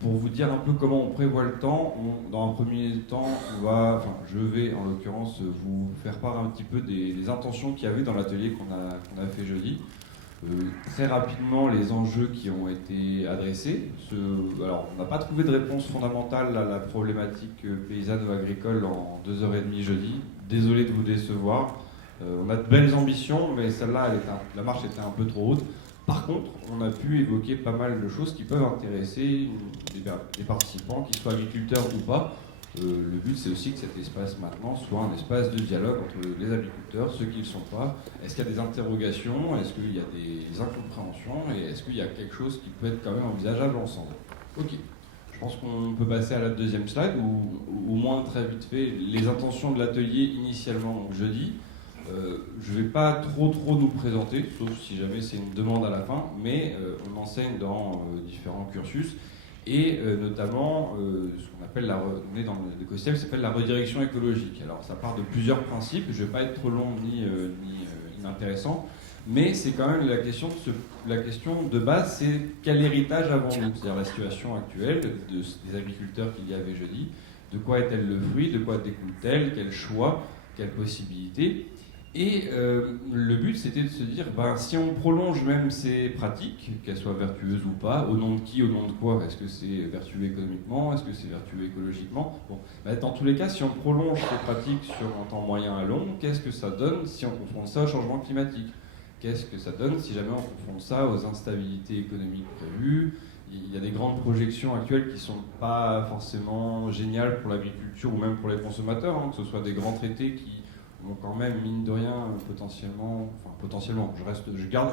pour vous dire un peu comment on prévoit le temps, dans un premier temps, je vais en l'occurrence vous faire part un petit peu des intentions qu'il y avait dans l'atelier qu'on a fait jeudi. Très rapidement, les enjeux qui ont été adressés. Alors, on n'a pas trouvé de réponse fondamentale à la problématique paysanne ou agricole en 2h30 jeudi. Désolé de vous décevoir. On a de belles ambitions, mais celle-là, la marche était un peu trop haute. Par contre, on a pu évoquer pas mal de choses qui peuvent intéresser les participants, qu'ils soient agriculteurs ou pas. Le but, c'est aussi que cet espace maintenant soit un espace de dialogue entre les agriculteurs, ceux qui ne le sont pas. Est-ce qu'il y a des interrogations? Est-ce qu'il y a des incompréhensions? Et est-ce qu'il y a quelque chose qui peut être quand même envisageable ensemble? Ok. Je pense qu'on peut passer à la deuxième slide, ou au moins très vite fait, les intentions de l'atelier initialement, donc jeudi. Je ne vais pas trop nous présenter, sauf si jamais c'est une demande à la fin, mais on enseigne dans différents cursus, et notamment ce qu'on appelle on est dans l'écosystème qui s'appelle la redirection écologique. Alors ça part de plusieurs principes, je ne vais pas être trop long ni inintéressant, mais c'est quand même la question de base, c'est quel héritage avons-nous? C'est-à-dire la situation actuelle des agriculteurs qu'il y avait jeudi, de quoi est-elle le fruit, de quoi découle-t-elle, quel choix, quelles possibilités. Et le but, c'était de se dire, si on prolonge même ces pratiques, qu'elles soient vertueuses ou pas, au nom de qui, au nom de quoi? Est-ce que c'est vertueux économiquement? Est-ce que c'est vertueux écologiquement? Dans tous les cas, si on prolonge ces pratiques sur un temps moyen à long, qu'est-ce que ça donne si on confronte ça au changement climatique? Qu'est-ce que ça donne si jamais on confronte ça aux instabilités économiques prévues? Il y a des grandes projections actuelles qui ne sont pas forcément géniales pour l'agriculture ou même pour les consommateurs, que ce soit des grands traités qui ont quand même, mine de rien, potentiellement,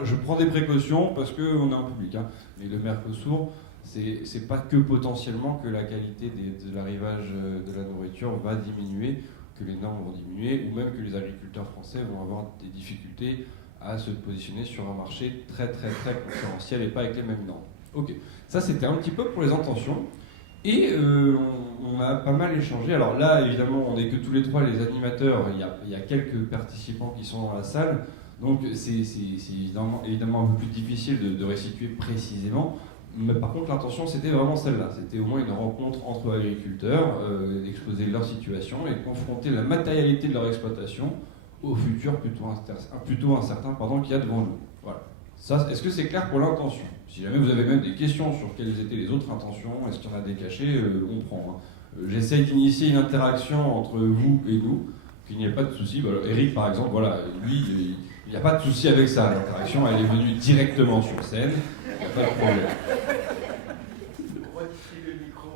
je prends des précautions parce qu'on est en public, mais le Mercosur, c'est pas que potentiellement que la qualité de l'arrivage de la nourriture va diminuer, que les normes vont diminuer, ou même que les agriculteurs français vont avoir des difficultés à se positionner sur un marché très concurrentiel et pas avec les mêmes normes. Ok, ça c'était un petit peu pour les intentions. Et on a pas mal échangé. Alors là, évidemment, on n'est que tous les trois les animateurs. Il y a quelques participants qui sont dans la salle. Donc c'est évidemment un peu plus difficile de restituer précisément. Mais par contre, l'intention, c'était vraiment celle-là. C'était au moins une rencontre entre agriculteurs, d'exposer leur situation et confronter la matérialité de leur exploitation au futur plutôt incertain qu'il y a devant nous. Voilà. Est-ce que c'est clair pour l'intention? Si jamais vous avez même des questions sur quelles étaient les autres intentions, est-ce qu'il y en a des cachées, on prend. J'essaye d'initier une interaction entre vous et nous, qu'il n'y ait pas de souci. Eric, par exemple, lui, il n'y a pas de souci avec ça. L'interaction, elle est venue directement sur scène, il n'y a pas de problème.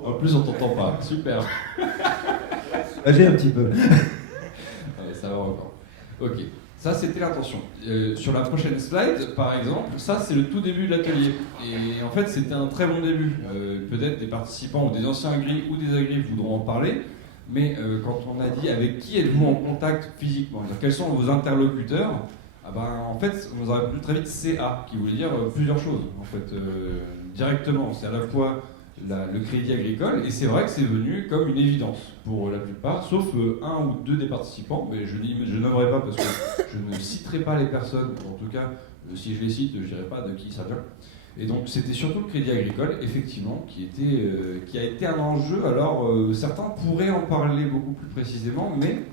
En plus, on t'entend pas. Super. J'ai un petit peu. Allez, ça va encore. Ok. Ça, c'était l'intention. Sur la prochaine slide, par exemple, ça, c'est le tout début de l'atelier. Et en fait, c'était un très bon début. Peut-être des participants ou des anciens agris ou des agris voudront en parler, mais quand on a dit avec qui êtes-vous en contact physiquement, c'est-à-dire quels sont vos interlocuteurs, en fait, on nous a répondu très vite CA, qui voulait dire plusieurs choses, en fait, directement. C'est à la fois le crédit agricole, et c'est vrai que c'est venu comme une évidence pour la plupart, sauf un ou deux des participants, mais je nommerai pas parce que je ne citerai pas les personnes, en tout cas, si je les cite, je ne dirai pas de qui ça vient. Et donc c'était surtout le crédit agricole, effectivement, qui a été un enjeu. Alors certains pourraient en parler beaucoup plus précisément, mais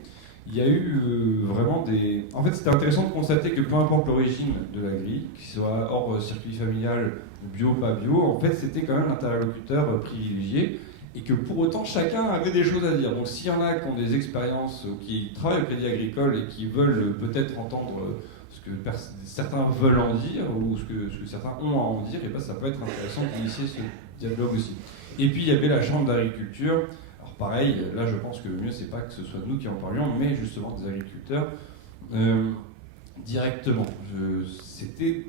il y a eu vraiment des... En fait, c'était intéressant de constater que peu importe l'origine de la grille, qu'il soit hors circuit familial, bio, pas bio, en fait, c'était quand même l'interlocuteur privilégié, et que pour autant, chacun avait des choses à dire. Donc s'il y en a qui ont des expériences, qui travaillent au crédit agricole et qui veulent peut-être entendre ce que certains veulent en dire, ou ce que certains ont à en dire, et ça peut être intéressant d'initier ce dialogue aussi. Et puis il y avait la chambre d'agriculture. Pareil, là je pense que le mieux c'est pas que ce soit nous qui en parlions, mais justement des agriculteurs directement.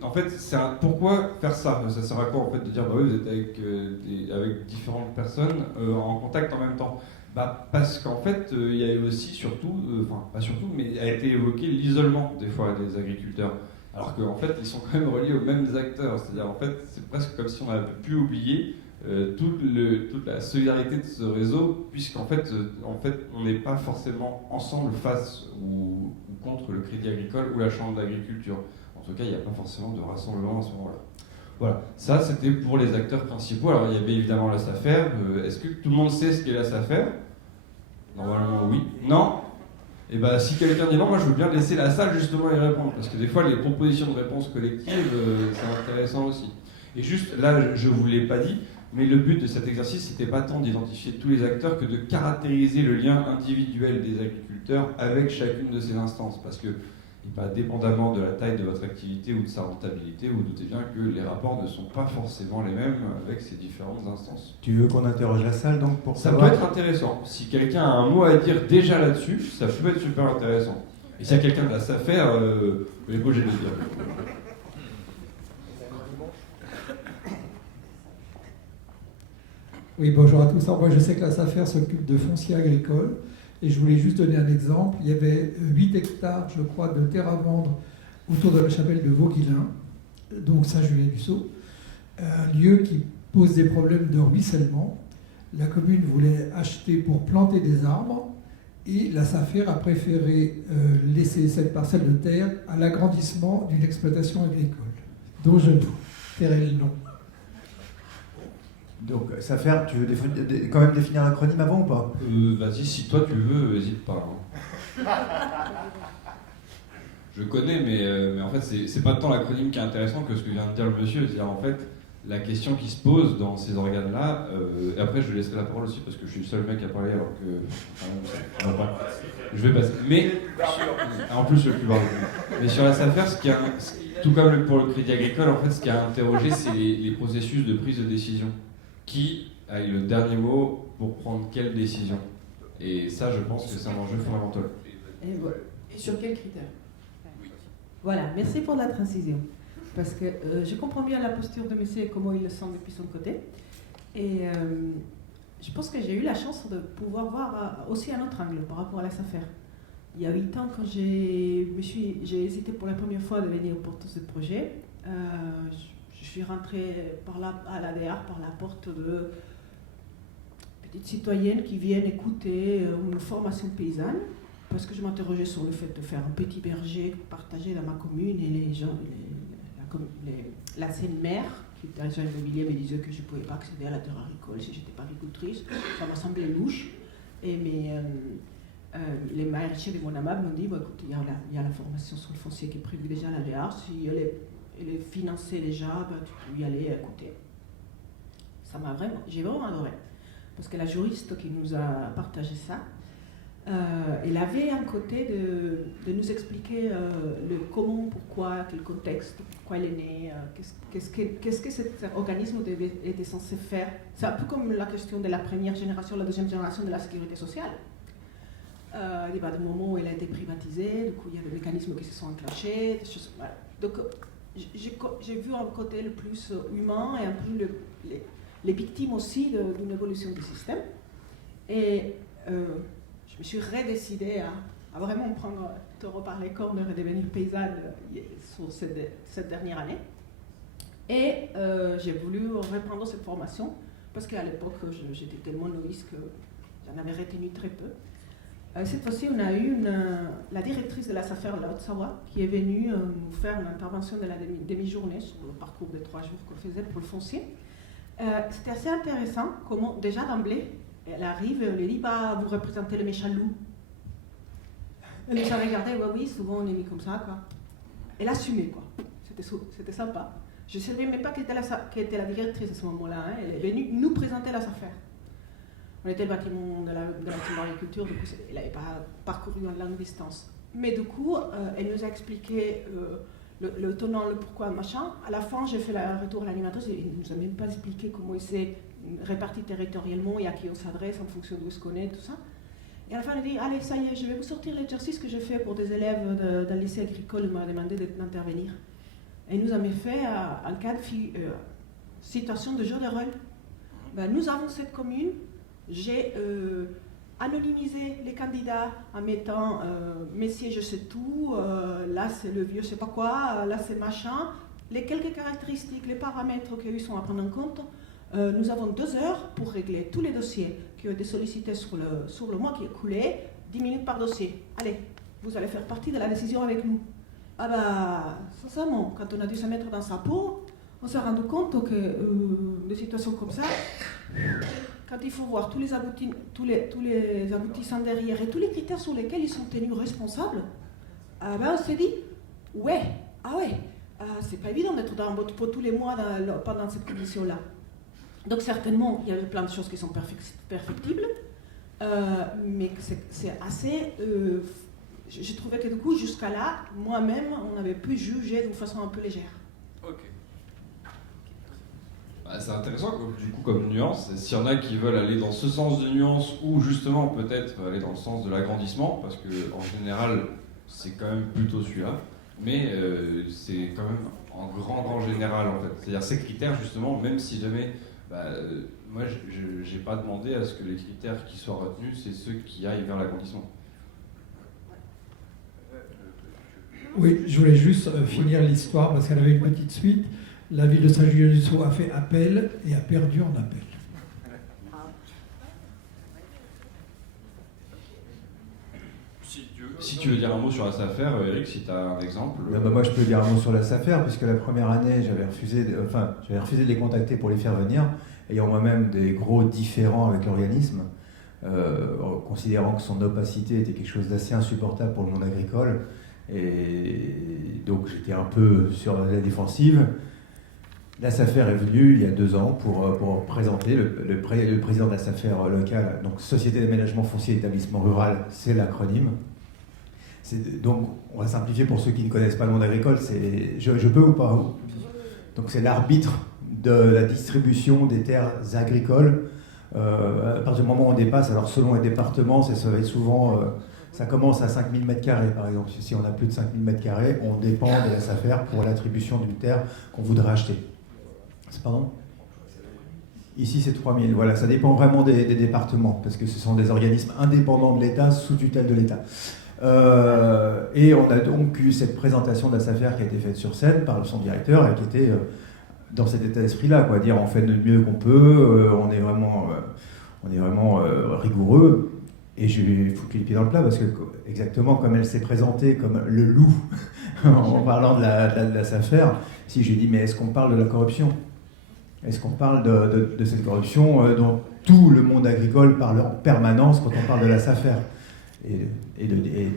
En fait, pourquoi faire ça? Ça sert à quoi en fait de dire oui, vous êtes avec différentes personnes en contact en même temps? Parce qu'en fait, il y a aussi surtout, pas surtout, mais a été évoqué l'isolement des fois des agriculteurs. Alors qu'en fait, ils sont quand même reliés aux mêmes acteurs. C'est-à-dire, en fait, c'est presque comme si on avait pu oublier toute la solidarité de ce réseau, puisqu'en fait, on n'est pas forcément ensemble face ou contre le Crédit Agricole ou la Chambre d'agriculture. En tout cas, il n'y a pas forcément de rassemblement à ce moment-là. Voilà, ça c'était pour les acteurs principaux. Alors il y avait évidemment la SAFER. Est-ce que tout le monde sait ce qu'est la SAFER? Normalement oui. Non? Et bien si quelqu'un dit non, moi je veux bien laisser la salle justement y répondre. Parce que des fois les propositions de réponse collectives, c'est intéressant aussi. Et juste là, je ne vous l'ai pas dit, mais le but de cet exercice, c'était pas tant d'identifier tous les acteurs que de caractériser le lien individuel des agriculteurs avec chacune de ces instances. Parce que, dépendamment de la taille de votre activité ou de sa rentabilité, vous doutez bien que les rapports ne sont pas forcément les mêmes avec ces différentes instances. Tu veux qu'on interroge la salle donc pour ça savoir? peut être intéressant. Si quelqu'un a un mot à dire déjà là-dessus, ça peut être super intéressant. Et s'il y a quelqu'un de la SAFER, les beaux, j'ai de le dire. Oui, bonjour à tous. Alors, moi, je sais que la SAFER s'occupe de foncier agricole et je voulais juste donner un exemple. Il y avait 8 hectares, je crois, de terre à vendre autour de la chapelle de Vauguilin, donc Saint-Julien-du-Sault, un lieu qui pose des problèmes de ruissellement. La commune voulait acheter pour planter des arbres et la SAFER a préféré laisser cette parcelle de terre à l'agrandissement d'une exploitation agricole, dont je tairai le nom. Donc, SAFER, tu veux quand même définir l'acronyme avant ou pas? Vas-y, si toi tu veux, hésite pas. Hein. Je connais, mais en fait, c'est pas tant l'acronyme qui est intéressant que ce que vient de dire le monsieur. C'est-à-dire, en fait, la question qui se pose dans ces organes-là, et après je laisserai la parole aussi parce que je suis le seul mec à parler alors que. Je vais passer. Mais, en plus, le plus bas. Mais sur la SAFER, tout comme pour le crédit agricole, en fait, ce qui a interrogé, c'est les processus de prise de décision. Qui a eu le dernier mot pour prendre quelle décision? Et ça, je pense que c'est un enjeu fondamental. Et sur quels critères? Voilà, merci pour la transition. Parce que je comprends bien la posture de monsieur et comment il le sent depuis son côté. Et je pense que j'ai eu la chance de pouvoir voir aussi un autre angle par rapport à la SAFER. Il y a 8 ans, quand j'ai hésité pour la première fois de venir porteuse de projet, je suis rentrée à l'ADR par la porte de petites citoyennes qui viennent écouter une formation paysanne, parce que je m'interrogeais sur le fait de faire un petit berger partagé dans ma commune, et les gens, l'ancienne maire, qui était agent immobilier, me disait que je ne pouvais pas accéder à la terre agricole si je n'étais pas agricultrice. Ça m'a semblé louche. Et les maraîchers de mon amable m'ont dit, écoute, il y a la formation sur le foncier qui est prévue déjà à l'ADR, si elle est financée déjà, tu peux y aller écouter. J'ai vraiment adoré. Parce que la juriste qui nous a partagé ça, elle avait un côté de nous expliquer le comment, pourquoi, quel contexte, pourquoi elle est née, qu'est-ce que cet organisme était censé faire. C'est un peu comme la question de la première génération, la deuxième génération de la sécurité sociale. Du moment où elle a été privatisée, du coup il y a des mécanismes qui se sont enclenchés, des choses, voilà. Donc j'ai vu un côté le plus humain et un peu les victimes aussi d'une évolution du système. Et je me suis redécidée à vraiment prendre le taureau par les cornes et devenir paysanne sur cette dernière année. Et j'ai voulu reprendre cette formation parce qu'à l'époque, j'étais tellement novice que j'en avais retenu très peu. Cette fois-ci, on a eu la directrice de la SAFER de la Haute-Savoie qui est venue nous faire une intervention de la demi-journée sur le parcours de 3 jours qu'on faisait pour le foncier. C'était assez intéressant comment, déjà d'emblée, elle arrive et on lui dit vous représentez le méchant loup. Elle nous a regardé, oui, souvent on est mis comme ça, quoi. Elle assumait, quoi. C'était sympa. Je ne savais même pas qu'elle était la directrice à ce moment-là. Hein. Elle est venue nous présenter la SAFER. On était le bâtiment de la team d'agriculture, du coup, elle n'avait pas parcouru en longue distance. Mais du coup, elle nous a expliqué le tenant, le pourquoi, machin. À la fin, j'ai fait le retour à l'animatrice, et elle ne nous a même pas expliqué comment il s'est réparti territorialement et à qui on s'adresse en fonction d'où on se connaît, tout ça. Et à la fin, elle a dit, allez, ça y est, je vais vous sortir l'exercice que j'ai fait pour des élèves d'un lycée agricole, elle m'a demandé d'intervenir. Et nous avons fait un cas de situation de jeu de rôle. Nous avons cette commune, j'ai anonymisé les candidats en mettant Messier je sais tout, là c'est le vieux je sais pas quoi, là c'est machin. Les quelques caractéristiques, les paramètres qu'ils sont à prendre en compte. Nous avons 2 heures pour régler tous les dossiers qui ont été sollicités sur le mois qui est écoulé, 10 minutes par dossier. Allez, vous allez faire partie de la décision avec nous. Sincèrement, quand on a dû se mettre dans sa peau, on s'est rendu compte que des situations comme ça, quand il faut voir tous les aboutissants derrière et tous les critères sur lesquels ils sont tenus responsables, on s'est dit, c'est pas évident d'être dans votre pot tous les mois pendant cette condition-là. Donc certainement, il y avait plein de choses qui sont perfectibles, mais c'est assez... j'ai trouvé que du coup, jusqu'à là, moi-même, on avait pu juger d'une façon un peu légère. Ok. C'est intéressant du coup comme nuance. S'il y en a qui veulent aller dans ce sens de nuance ou justement peut-être aller dans le sens de l'agrandissement, parce que en général, c'est quand même plutôt celui-là, mais c'est quand même en grand général en fait. C'est-à-dire ces critères justement, même si jamais... moi, je n'ai pas demandé à ce que les critères qui soient retenus, c'est ceux qui aillent vers l'agrandissement. Oui, je voulais juste finir l'histoire parce qu'elle avait une petite suite. La ville de Saint-Julien-du-Sault a fait appel et a perdu en appel. Si tu veux dire un mot sur la SAFER, Eric, si tu as un exemple. Moi, je peux dire un mot sur la SAFER, puisque la première année, j'avais refusé de les contacter pour les faire venir, ayant moi-même des gros différends avec l'organisme, considérant que son opacité était quelque chose d'assez insupportable pour le monde agricole. Et donc, j'étais un peu sur la défensive. La SAFER est venue il y a 2 ans pour présenter le président de la SAFER locale, donc Société d'aménagement foncier et établissement rural, c'est l'acronyme. Donc, on va simplifier pour ceux qui ne connaissent pas le monde agricole, je peux ou pas? Donc, c'est l'arbitre de la distribution des terres agricoles. À partir du moment où on dépasse, alors selon les départements, ça va être souvent... ça commence à 5000 m², par exemple. Si on a plus de 5000 m², on dépend de la SAFER pour l'attribution d'une terre qu'on voudrait acheter. Pardon ? Ici, c'est 3000. Voilà, ça dépend vraiment des départements, parce que ce sont des organismes indépendants de l'État, sous tutelle de l'État. Et on a donc eu cette présentation de la SAFER qui a été faite sur scène par son directeur et qui était dans cet état d'esprit-là, quoi, dire on fait de mieux qu'on peut, on est vraiment rigoureux. Et je lui ai foutu les pieds dans le plat parce que, exactement comme elle s'est présentée comme le loup en parlant de la SAFER, si je lui ai dit mais est-ce qu'on parle de la corruption ? Est-ce qu'on parle de cette corruption dont tout le monde agricole parle en permanence quand on parle de la SAFER ? Et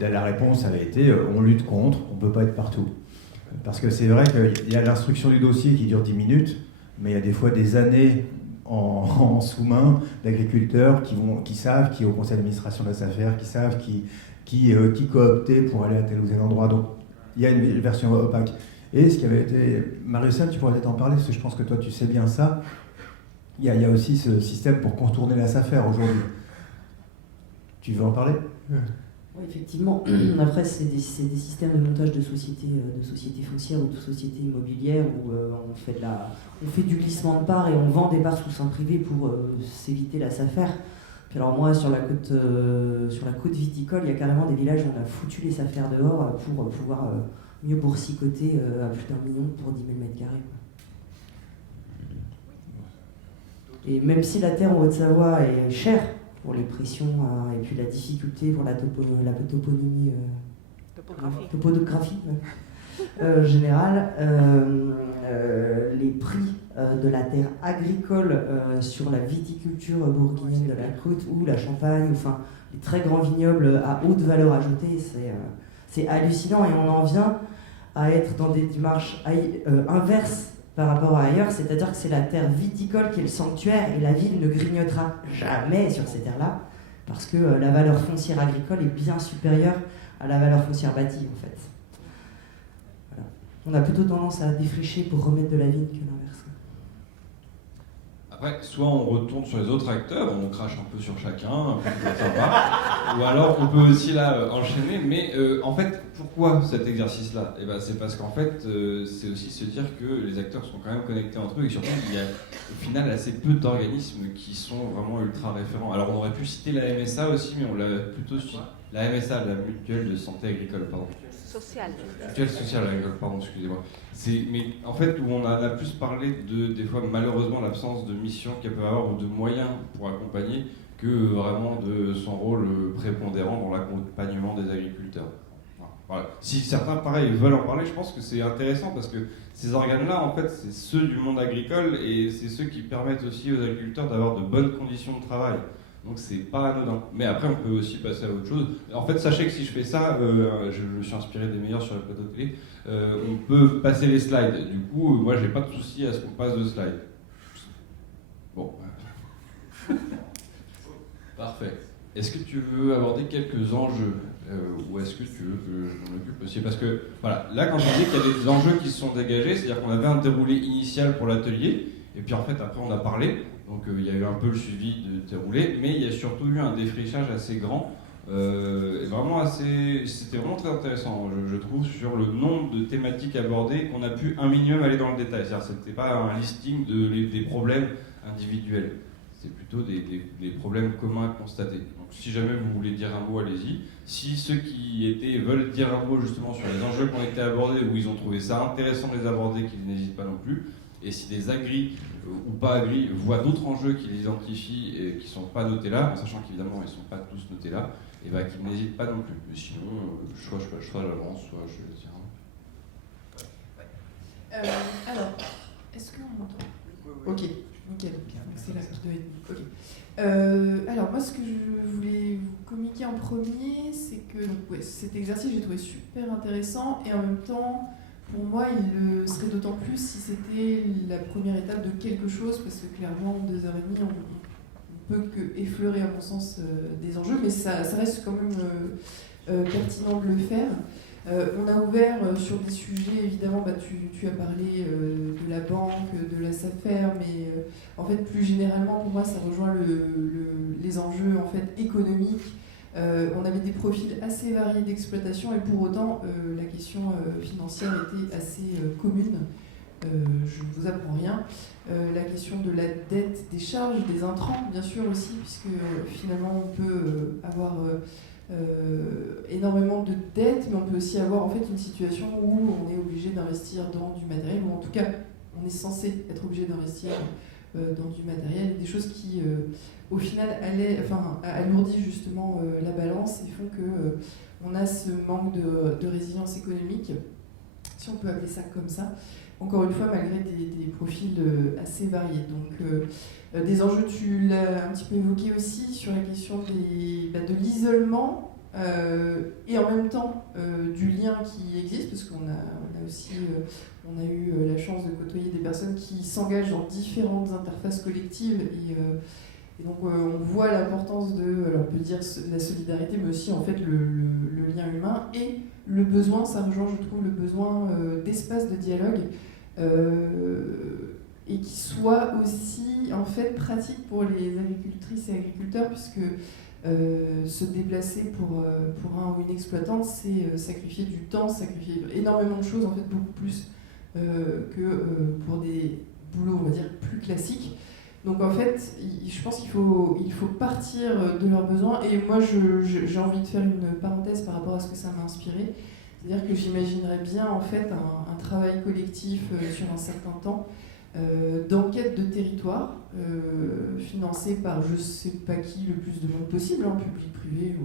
la réponse avait été on lutte contre, on ne peut pas être partout. Parce que c'est vrai qu'il y a l'instruction du dossier qui dure 10 minutes, mais il y a des fois des années en sous-main d'agriculteurs qui savent qui est au conseil d'administration de la SAFER, qui savent qui cooptait pour aller à tel ou tel endroit. Donc il y a une version opaque. Et ce qui avait été... Marie-Océane, tu pourrais peut-être en parler, parce que je pense que toi tu sais bien ça. Il y a aussi ce système pour contourner la SAFER aujourd'hui. Tu veux en parler ? Oui, effectivement. Après, c'est des systèmes de montage de sociétés foncières ou de sociétés immobilières où on fait du glissement de parts et on vend des parts sous seing privé pour s'éviter la SAFER. Puis alors moi, sur la côte viticole, il y a carrément des villages où on a foutu les SAFER dehors pour pouvoir mieux boursicoter à plus d'1 million pour 10 000 m². Et même si la terre en Haute-Savoie est chère, pour les pressions et puis la difficulté pour la toponymie, topographie générale, les prix de la terre agricole sur la viticulture bourguignonne de la côte ou la Champagne, enfin les très grands vignobles à haute valeur ajoutée, c'est hallucinant et on en vient à être dans des démarches inverses par rapport à ailleurs, c'est-à-dire que c'est la terre viticole qui est le sanctuaire et la ville ne grignotera jamais sur ces terres-là parce que la valeur foncière agricole est bien supérieure à la valeur foncière bâtie en fait. Voilà. On a plutôt tendance à défricher pour remettre de la vigne que l'inverse. Après, soit on retourne sur les autres acteurs, on crache un peu sur chacun, un peu sympa, ou alors on peut aussi là enchaîner, mais en fait, pourquoi cet exercice-là ? C'est parce qu'en fait, c'est aussi se dire que les acteurs sont quand même connectés entre eux et surtout il y a au final assez peu d'organismes qui sont vraiment ultra référents. Alors on aurait pu citer la MSA aussi, mais on l'a plutôt cité. La MSA, la mutuelle de santé agricole, pardon. Sociale. Mutuelle sociale agricole, pardon, excusez-moi. Mais en fait, où on a plus parlé de, des fois, malheureusement, l'absence de mission qu'elle peut avoir ou de moyens pour accompagner que vraiment de son rôle prépondérant dans l'accompagnement des agriculteurs. Voilà. voilà. Si certains, pareil, veulent en parler, je pense que c'est intéressant parce que ces organes-là, en fait, c'est ceux du monde agricole et c'est ceux qui permettent aussi aux agriculteurs d'avoir de bonnes conditions de travail. Donc c'est pas anodin. Mais après, on peut aussi passer à autre chose. En fait, sachez que si je fais ça, je me suis inspiré des meilleurs sur les plateaux de télé, on peut passer les slides. Du coup, moi, j'ai pas de souci à ce qu'on passe de slides. Bon. Parfait. Est-ce que tu veux aborder quelques enjeux ou est-ce que tu veux que je m'en occupe aussi? Parce que, voilà, là, quand je dis qu'il y a des enjeux qui se sont dégagés, c'est-à-dire qu'on avait un déroulé initial pour l'atelier, et puis en fait, après, on a parlé. Donc il y a eu un peu le suivi de déroulé, mais il y a surtout eu un défrichage assez grand, et vraiment c'était vraiment très intéressant, je trouve, sur le nombre de thématiques abordées qu'on a pu un minimum aller dans le détail. C'est-à-dire que c'était pas un listing des problèmes individuels, c'est plutôt des problèmes communs à constater. Donc si jamais vous voulez dire un mot, allez-y. Si ceux qui veulent dire un mot justement sur les enjeux qui ont été abordés, ou ils ont trouvé ça intéressant de les aborder, qu'ils n'hésitent pas non plus. Et si des agris ou pas agris voient d'autres enjeux qu'ils identifient et qui ne sont pas notés là, en sachant qu'évidemment ils ne sont pas tous notés là, et ben qu'ils n'hésitent pas non plus. Mais sinon, soit j'avance, soit je le tiens. Alors, est-ce qu'on m'entend? Ok, nickel. C'est là qui doit être. Ok. Alors moi, ce que je voulais vous communiquer en premier, c'est que cet exercice, j'ai trouvé super intéressant et en même temps, pour moi, il le serait d'autant plus si c'était la première étape de quelque chose, parce que clairement, en 2h30, on peut que effleurer, à mon sens, des enjeux, mais ça reste quand même pertinent de le faire. On a ouvert sur des sujets, évidemment, tu as parlé de la banque, de la SAFER, mais en fait, plus généralement, pour moi, ça rejoint les enjeux en fait, économiques. On avait des profils assez variés d'exploitation et pour autant, la question financière était assez commune. Je ne vous apprends rien. La question de la dette, des charges, des intrants, bien sûr aussi, puisque finalement, on peut avoir... énormément de dettes, mais on peut aussi avoir en fait une situation où on est obligé d'investir dans du matériel, ou en tout cas on est censé être obligé d'investir dans du matériel, et des choses qui au final alourdissent justement la balance et font que on a ce manque de résilience économique, si on peut appeler ça comme ça, encore une fois malgré des profils assez variés. Donc des enjeux, tu l'as un petit peu évoqué aussi, sur la question de l'isolement et en même temps du lien qui existe, parce qu'on a aussi on a eu la chance de côtoyer des personnes qui s'engagent dans différentes interfaces collectives et donc on voit l'importance de, alors on peut dire la solidarité, mais aussi en fait le lien humain et le besoin, ça rejoint je trouve le besoin d'espace de dialogue et qui soit aussi en fait pratique pour les agricultrices et agriculteurs, puisque se déplacer pour un ou une exploitante, c'est sacrifier du temps, sacrifier énormément de choses, en fait beaucoup plus que pour des boulots, on va dire, plus classiques. Donc en fait, je pense qu'il faut partir de leurs besoins, et moi j'ai envie de faire une parenthèse par rapport à ce que ça m'a inspiré. C'est-à-dire que j'imaginerais bien en fait un travail collectif sur un certain temps d'enquête de territoire financé par je sais pas qui, le plus de monde possible, public, privé,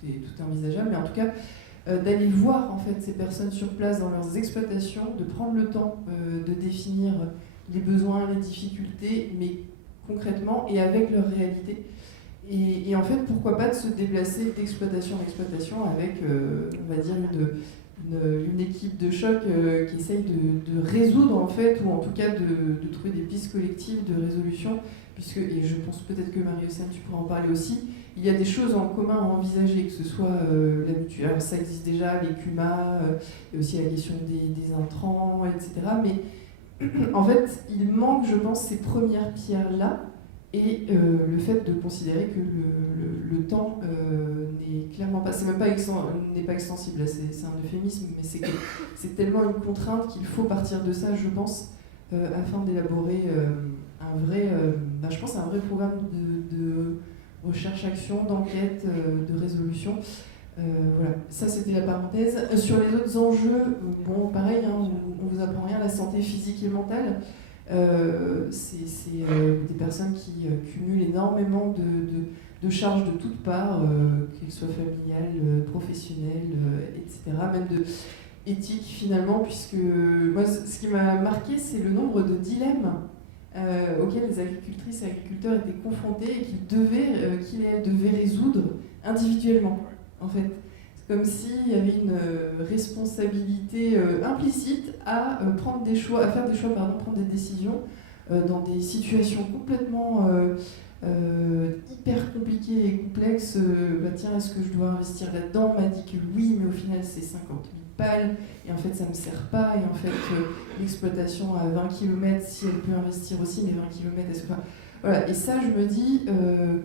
tout est envisageable, mais en tout cas d'aller voir en fait ces personnes sur place dans leurs exploitations, de prendre le temps de définir les besoins, les difficultés, mais concrètement et avec leur réalité. Et en fait, pourquoi pas de se déplacer d'exploitation en exploitation avec, on va dire, une équipe de choc qui essaye de résoudre, en fait, ou en tout cas de trouver des pistes collectives de résolution, puisque, et je pense peut-être que Marie-Océane, tu pourras en parler aussi, il y a des choses en commun à envisager, que ce soit la mutuelle, alors ça existe déjà, les CUMA, et aussi la question des intrants, etc. Mais en fait, il manque, je pense, ces premières pierres-là, et le fait de considérer que le temps n'est clairement pas, c'est même pas n'est pas extensible, c'est un euphémisme, mais c'est tellement une contrainte qu'il faut partir de ça, je pense, afin d'élaborer un vrai, je pense, un vrai programme de recherche-action, d'enquête, de résolution. Voilà, ça c'était la parenthèse. Sur les autres enjeux, bon, pareil, on vous apprend rien, la santé physique et mentale. C'est des personnes qui cumulent énormément de charges de toutes parts, qu'elles soient familiales, professionnelles, etc., même de éthique finalement, puisque moi, ce qui m'a marqué, c'est le nombre de dilemmes auxquels les agricultrices et agriculteurs étaient confrontés et qu'ils devaient résoudre individuellement, en fait. C'est comme s'il y avait une responsabilité implicite à prendre des choix, à faire des choix, prendre des décisions dans des situations complètement hyper compliquées et complexes. Tiens, est-ce que je dois investir là-dedans ? On m'a dit que oui, mais au final c'est 50 000 balles, et en fait ça ne me sert pas, et en fait l'exploitation à 20 km, si elle peut investir aussi, mais 20 km, est-ce que... Enfin, voilà. Et ça, je me dis,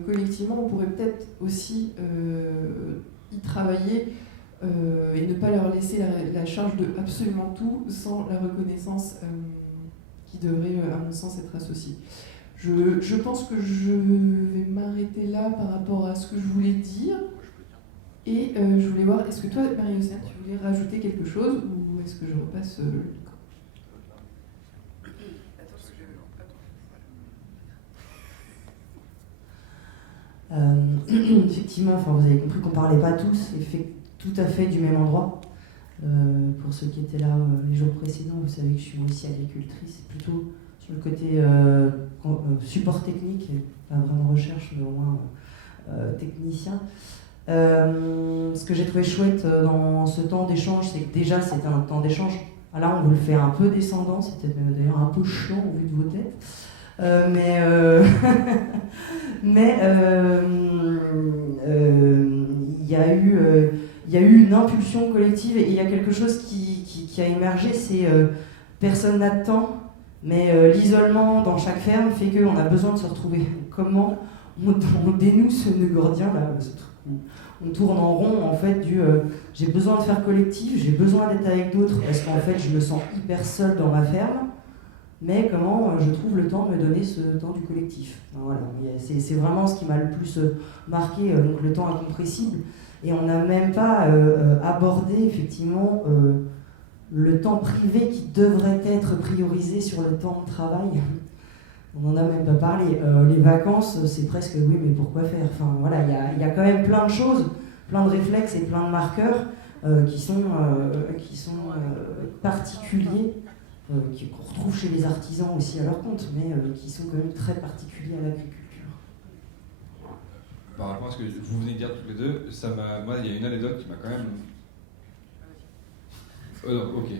collectivement, on pourrait peut-être aussi y travailler et ne pas leur laisser la charge de absolument tout sans la reconnaissance qui devrait, à mon sens, être associée. Je pense que je vais m'arrêter là par rapport à ce que je voulais dire. Et je voulais voir, est-ce que toi, Marie-Océane, tu voulais rajouter quelque chose ou est-ce que je repasse le micro ? Effectivement, vous avez compris qu'on ne parlait pas tous tout à fait du même endroit. Pour ceux qui étaient là les jours précédents, vous savez que je suis aussi agricultrice, plutôt sur le côté support technique, pas vraiment recherche, mais au moins technicien. Ce que j'ai trouvé chouette dans ce temps d'échange, c'est que déjà c'était un temps d'échange. Là, on vous le fait un peu descendant, c'était d'ailleurs un peu chiant au vu de vos têtes. Mais il y a eu une impulsion collective et il y a quelque chose qui a émergé, c'est personne n'a de temps, mais l'isolement dans chaque ferme fait qu'on a besoin de se retrouver. Comment on dénoue ce nœud gordien là, on tourne en rond en fait j'ai besoin de faire collectif, j'ai besoin d'être avec d'autres parce qu'en fait je me sens hyper seule dans ma ferme, mais comment je trouve le temps de me donner ce temps du collectif. Voilà, c'est vraiment ce qui m'a le plus marqué, donc le temps incompressible, et on n'a même pas abordé effectivement le temps privé qui devrait être priorisé sur le temps de travail. On n'en a même pas parlé. Les vacances, c'est presque oui, mais pourquoi faire ? Enfin, voilà, il y a quand même plein de choses, plein de réflexes et plein de marqueurs qui sont particuliers, qu'on retrouve chez les artisans aussi à leur compte, mais qui sont quand même très particuliers à l'agriculture. Par rapport à ce que vous venez de dire toutes les deux, moi, il y a une anecdote qui m'a quand même... non, ok.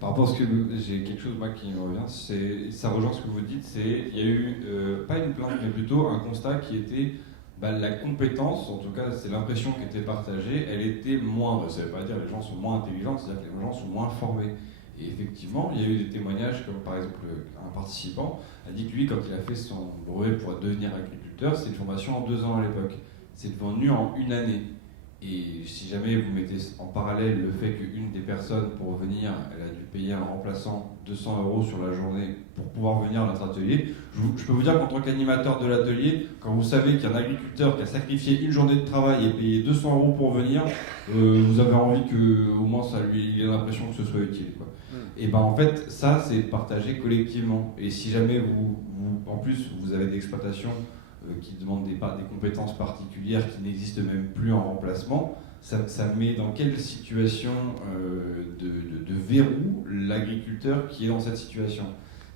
Par rapport à ce que j'ai quelque chose moi qui me revient, ça rejoint ce que vous dites, il y a eu pas une plainte mais plutôt un constat qui était la compétence, en tout cas c'est l'impression qui était partagée, elle était moindre. Ça ne veut pas dire que les gens sont moins intelligents, c'est-à-dire que les gens sont moins formés. Et effectivement, il y a eu des témoignages comme par exemple un participant a dit que lui, quand il a fait son brevet pour devenir agriculteur, c'est une formation en 2 ans à l'époque. C'est devenu en 1 année. Et si jamais vous mettez en parallèle le fait qu'une des personnes, pour venir, elle a dû payer un remplaçant 200 € sur la journée pour pouvoir venir à notre atelier, je peux vous dire qu'en tant qu'animateur de l'atelier, quand vous savez qu'il y a un agriculteur qui a sacrifié une journée de travail et payé 200 € pour venir, vous avez envie qu'au moins ça lui ait l'impression que ce soit utile, quoi. Et ben en fait, ça c'est partagé collectivement. Et si jamais en plus vous avez des exploitations qui demandent des compétences particulières qui n'existent même plus en remplacement, ça met dans quelle situation de verrou l'agriculteur qui est dans cette situation.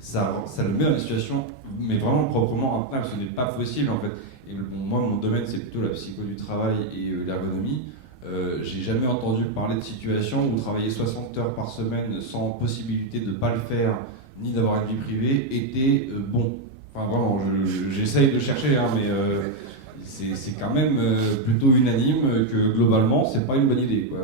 Ça le met dans une situation, mais vraiment proprement intenable, ce n'est pas possible en fait. Et moi, mon domaine, c'est plutôt la psycho du travail et l'ergonomie. J'ai jamais entendu parler de situation où travailler 60 heures par semaine sans possibilité de ne pas le faire, ni d'avoir une vie privée, était bon. Enfin vraiment, j'essaye de chercher, hein, mais c'est quand même plutôt unanime que globalement, c'est pas une bonne idée, quoi.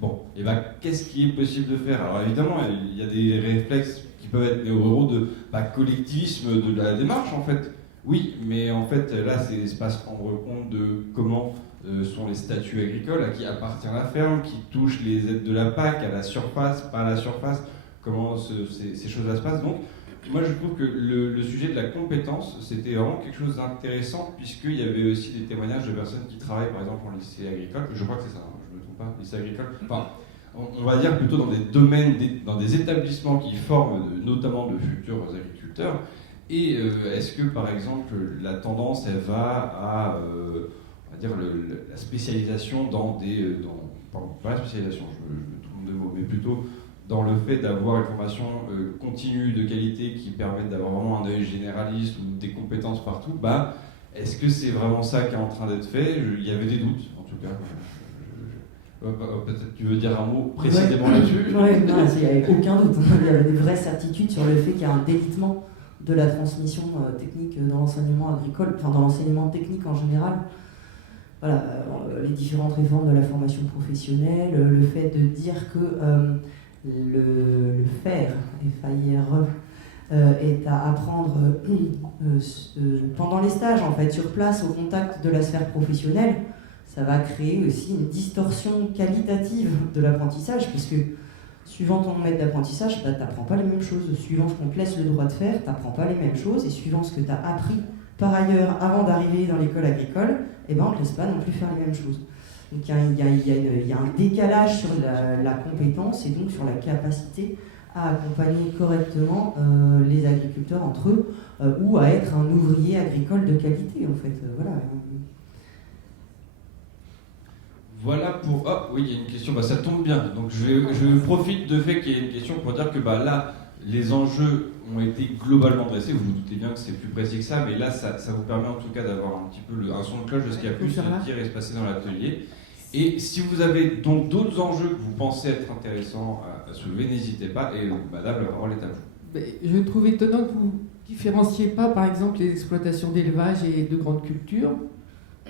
Bon, et ben qu'est-ce qui est possible de faire ? Alors évidemment, il y a des réflexes qui peuvent être néo-ruraux de collectivisme de la démarche en fait. Oui, mais en fait là, c'est pas se rendre compte de comment sont les statuts agricoles, à qui appartient la ferme, qui touchent les aides de la PAC, à la surface, pas à la surface, comment ces choses-là se passent. Donc, moi je trouve que le sujet de la compétence, c'était vraiment quelque chose d'intéressant, puisqu'il y avait aussi des témoignages de personnes qui travaillent par exemple en lycée agricole, je crois que c'est ça, hein, je ne me trompe pas, lycée agricole, enfin, on va dire plutôt dans des domaines, dans des établissements qui forment notamment de futurs agriculteurs, Et est-ce que, par exemple, la tendance, elle va à, on va dire, la spécialisation dans des... pardon, pas la spécialisation, je me trompe de mots, mais plutôt dans le fait d'avoir une formation continue de qualité qui permette d'avoir vraiment un œil généraliste ou des compétences partout, bah, est-ce que c'est vraiment ça qui est en train d'être fait? Il y avait des doutes, en tout cas. Peut-être tu veux dire un mot précisément là-dessus? Oui, il n'y avait aucun doute. Il y avait des vraies certitudes sur le fait qu'il y a un délitement de la transmission technique dans l'enseignement agricole, enfin dans l'enseignement technique en général. Voilà, les différentes réformes de la formation professionnelle, le fait de dire que le FAIRE, est à apprendre pendant les stages, en fait, sur place, au contact de la sphère professionnelle, ça va créer aussi une distorsion qualitative de l'apprentissage, parce que suivant ton maître d'apprentissage, bah, tu n'apprends pas les mêmes choses. Suivant ce qu'on te laisse le droit de faire, tu n'apprends pas les mêmes choses, et suivant ce que tu as appris par ailleurs avant d'arriver dans l'école agricole, eh ben, on ne te laisse pas non plus faire les mêmes choses. Donc il y a un décalage sur la compétence et donc sur la capacité à accompagner correctement les agriculteurs entre eux ou à être un ouvrier agricole de qualité en fait. Voilà. Voilà pour... Ah oui, il y a une question, bah, ça tombe bien. Donc je profite de fait qu'il y ait une question pour dire que bah, là, les enjeux ont été globalement dressés. Vous vous doutez bien que c'est plus précis que ça, mais là, ça vous permet en tout cas d'avoir un petit peu un son de cloche de ce qui a pu se dire et se passer dans l'atelier. Et si vous avez donc d'autres enjeux que vous pensez être intéressants à soulever, n'hésitez pas. Et madame, la parole est à vous. Je trouve étonnant que vous ne différenciez pas, par exemple, les exploitations d'élevage et de grandes cultures.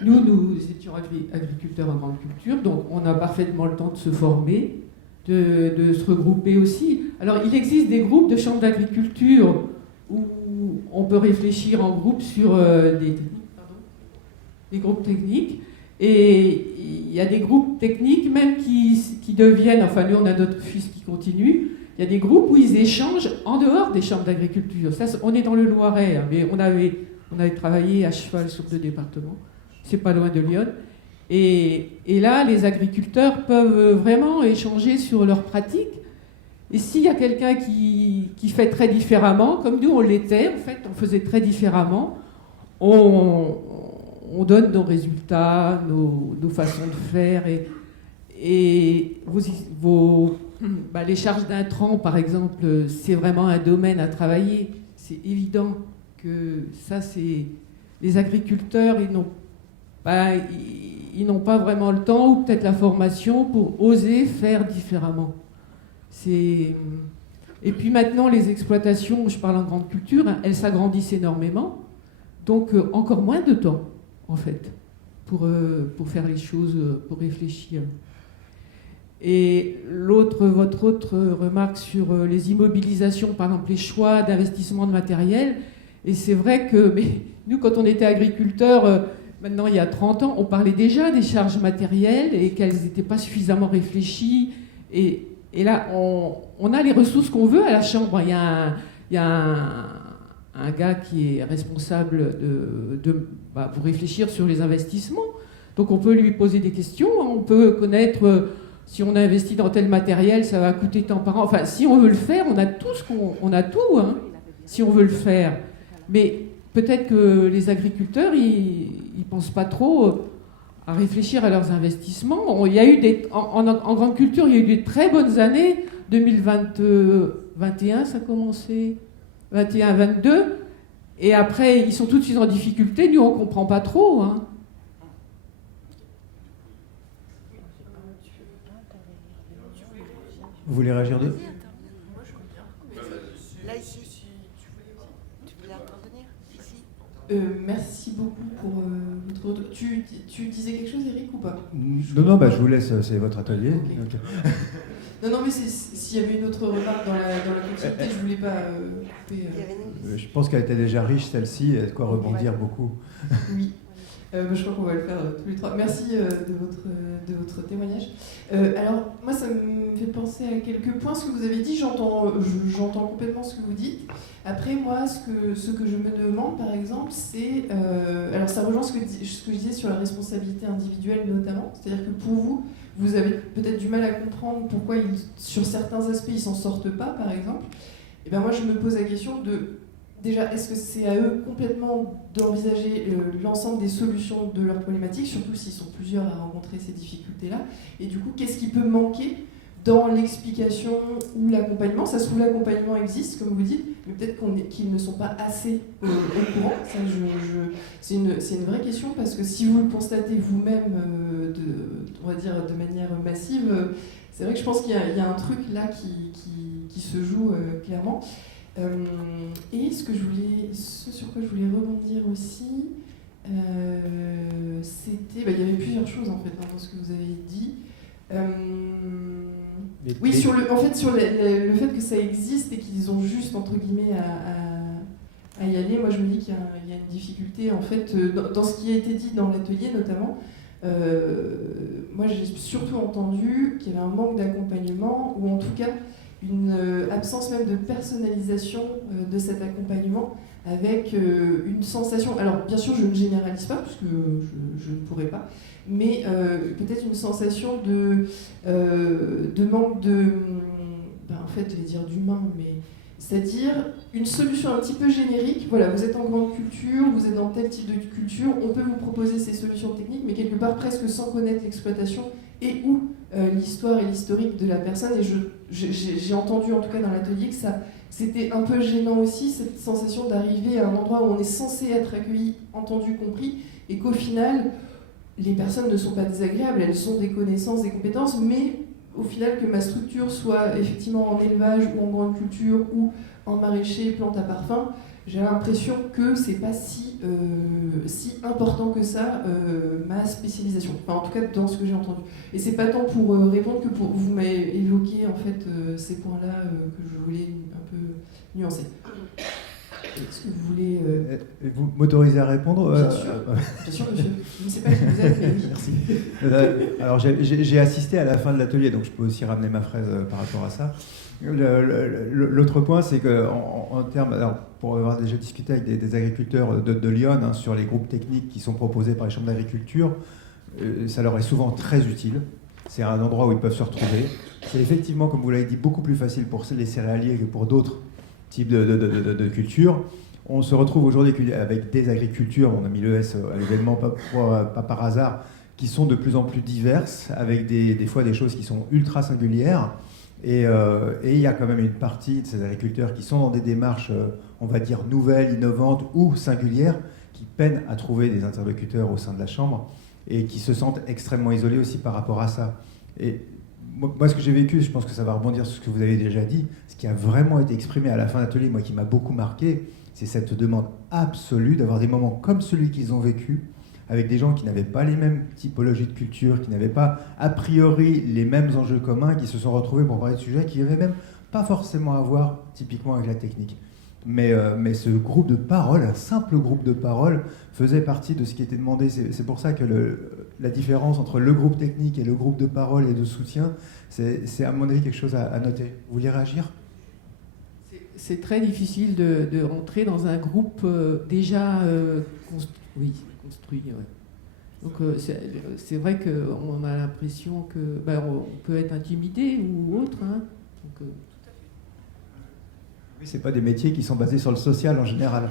Nous étions agriculteurs en grande culture, donc on a parfaitement le temps de se former, de se regrouper aussi. Alors, il existe des groupes de chambres d'agriculture où on peut réfléchir en groupe sur des groupes techniques. Et il y a des groupes techniques même qui deviennent, enfin nous on a notre fils qui continue, il y a des groupes où ils échangent en dehors des chambres d'agriculture. Ça, on est dans le Loiret, hein, mais on avait travaillé à cheval sur 2 départements, c'est pas loin de Lyon. Et là, les agriculteurs peuvent vraiment échanger sur leurs pratiques. Et s'il y a quelqu'un qui fait très différemment, comme nous on l'était, en fait, on faisait très différemment, on donne nos résultats, nos façons de faire et les charges d'intrants, par exemple, c'est vraiment un domaine à travailler. C'est évident que ça, c'est les agriculteurs, ils n'ont pas vraiment le temps ou peut-être la formation pour oser faire différemment. Et puis maintenant, les exploitations, je parle en grande culture, hein, elles s'agrandissent énormément, donc encore moins de temps. En fait, pour faire les choses, pour réfléchir. Et votre autre remarque sur les immobilisations, par exemple les choix d'investissement de matériel, et c'est vrai que nous, quand on était agriculteurs, maintenant il y a 30 ans, on parlait déjà des charges matérielles et qu'elles n'étaient pas suffisamment réfléchies. Et là, on a les ressources qu'on veut à la chambre. Il y a un gars qui est responsable pour réfléchir sur les investissements. Donc on peut lui poser des questions, on peut connaître si on investit dans tel matériel, ça va coûter tant par an. Enfin, si on veut le faire, on a tout, hein, si on veut le faire. Mais peut-être que les agriculteurs, ils pensent pas trop à réfléchir à leurs investissements. Il y a eu en grande culture, il y a eu des très bonnes années. 2021, ça a commencé. 21, 22, et après ils sont tout de suite en difficulté, nous on ne comprend pas trop. Hein. Vous voulez réagir de? Là ici, tu voulais intervenir ici? Merci beaucoup pour votre... Tu disais quelque chose, Eric, ou pas? Non, je vous laisse, c'est votre atelier. Okay. Non, mais s'il y avait une autre remarque dans la continuité, je ne voulais pas couper. Je pense qu'elle était déjà riche, celle-ci, et de quoi rebondir beaucoup. Oui, je crois qu'on va le faire tous les trois. Merci de votre témoignage. Alors, moi, ça me fait penser à quelques points. Ce que vous avez dit, j'entends complètement ce que vous dites. Après, moi, ce que je me demande, par exemple, c'est... alors, ça rejoint ce que je disais sur la responsabilité individuelle, notamment. C'est-à-dire que pour vous avez peut-être du mal à comprendre pourquoi, sur certains aspects, ils ne s'en sortent pas, par exemple. Et bien, moi, je me pose la question de déjà, est-ce que c'est à eux complètement d'envisager l'ensemble des solutions de leurs problématiques, surtout s'ils sont plusieurs à rencontrer ces difficultés-là? Et du coup, qu'est-ce qui peut manquer dans l'explication ou l'accompagnement? Ça se trouve, l'accompagnement existe, comme vous dites, mais peut-être qu'ils ne sont pas assez au courant. Ça, c'est une vraie question, parce que si vous le constatez vous-même, on va dire de manière massive, c'est vrai que je pense qu'il y a un truc là qui se joue clairement. Et ce sur quoi je voulais rebondir aussi, c'était... il y avait plusieurs choses en fait dans ce que vous avez dit. Oui, sur le fait que ça existe et qu'ils ont juste, entre guillemets, à y aller, moi je me dis qu'il y a une difficulté, en fait, dans ce qui a été dit dans l'atelier notamment. Moi j'ai surtout entendu qu'il y avait un manque d'accompagnement, ou en tout cas une absence même de personnalisation de cet accompagnement, avec une sensation, alors bien sûr je ne généralise pas, parce que je ne pourrais pas, mais peut-être une sensation de manque de, en fait je vais dire d'humain, mais c'est-à-dire une solution un petit peu générique. Voilà, vous êtes en grande culture, vous êtes dans tel type de culture, on peut vous proposer ces solutions techniques, mais quelque part presque sans connaître l'exploitation et ou l'histoire et l'historique de la personne. Et j'ai entendu en tout cas dans l'atelier que c'était un peu gênant aussi, cette sensation d'arriver à un endroit où on est censé être accueilli, entendu, compris, et qu'au final, les personnes ne sont pas désagréables, elles ont des connaissances, des compétences, mais au final que ma structure soit effectivement en élevage ou en grande culture ou en maraîcher, plantes à parfum, j'ai l'impression que c'est pas si important que ça, ma spécialisation. Enfin, en tout cas, dans ce que j'ai entendu. Et c'est pas tant pour répondre que pour vous m'avez évoqué en fait ces points-là que je voulais un peu nuancer. Est-ce que vous voulez... Vous m'autorisez à répondre? Bien sûr, monsieur. Je ne sais pas qui vous êtes, mais oui. Merci. Alors, j'ai assisté à la fin de l'atelier, donc je peux aussi ramener ma fraise par rapport à ça. L'autre point, c'est qu'en termes... Alors, pour avoir déjà discuté avec des agriculteurs de Lyon sur les groupes techniques qui sont proposés par les chambres d'agriculture, ça leur est souvent très utile. C'est un endroit où ils peuvent se retrouver. C'est effectivement, comme vous l'avez dit, beaucoup plus facile pour les céréaliers que pour d'autres types de cultures. On se retrouve aujourd'hui avec des agricultures, on a mis le S à l'événement pas par hasard, qui sont de plus en plus diverses, avec des fois des choses qui sont ultra singulières. Et il y a quand même une partie de ces agriculteurs qui sont dans des démarches, on va dire, nouvelles, innovantes ou singulières, qui peinent à trouver des interlocuteurs au sein de la Chambre et qui se sentent extrêmement isolés aussi par rapport à ça. Et moi, ce que j'ai vécu, je pense que ça va rebondir sur ce que vous avez déjà dit, ce qui a vraiment été exprimé à la fin de l'atelier, moi qui m'a beaucoup marqué, c'est cette demande absolue d'avoir des moments comme celui qu'ils ont vécu, avec des gens qui n'avaient pas les mêmes typologies de culture, qui n'avaient pas a priori les mêmes enjeux communs, qui se sont retrouvés pour parler de sujets qui n'avaient même pas forcément à voir typiquement avec la technique. Mais ce groupe de parole, un simple groupe de parole, faisait partie de ce qui était demandé. C'est pour ça que la différence entre le groupe technique et le groupe de parole et de soutien, c'est à mon avis quelque chose à noter. Vous vouliez réagir ? C'est très difficile de rentrer dans un groupe déjà construit. Ouais. Donc c'est vrai qu'on a l'impression que on peut être intimidé ou autre. Donc, oui, c'est pas des métiers qui sont basés sur le social en général.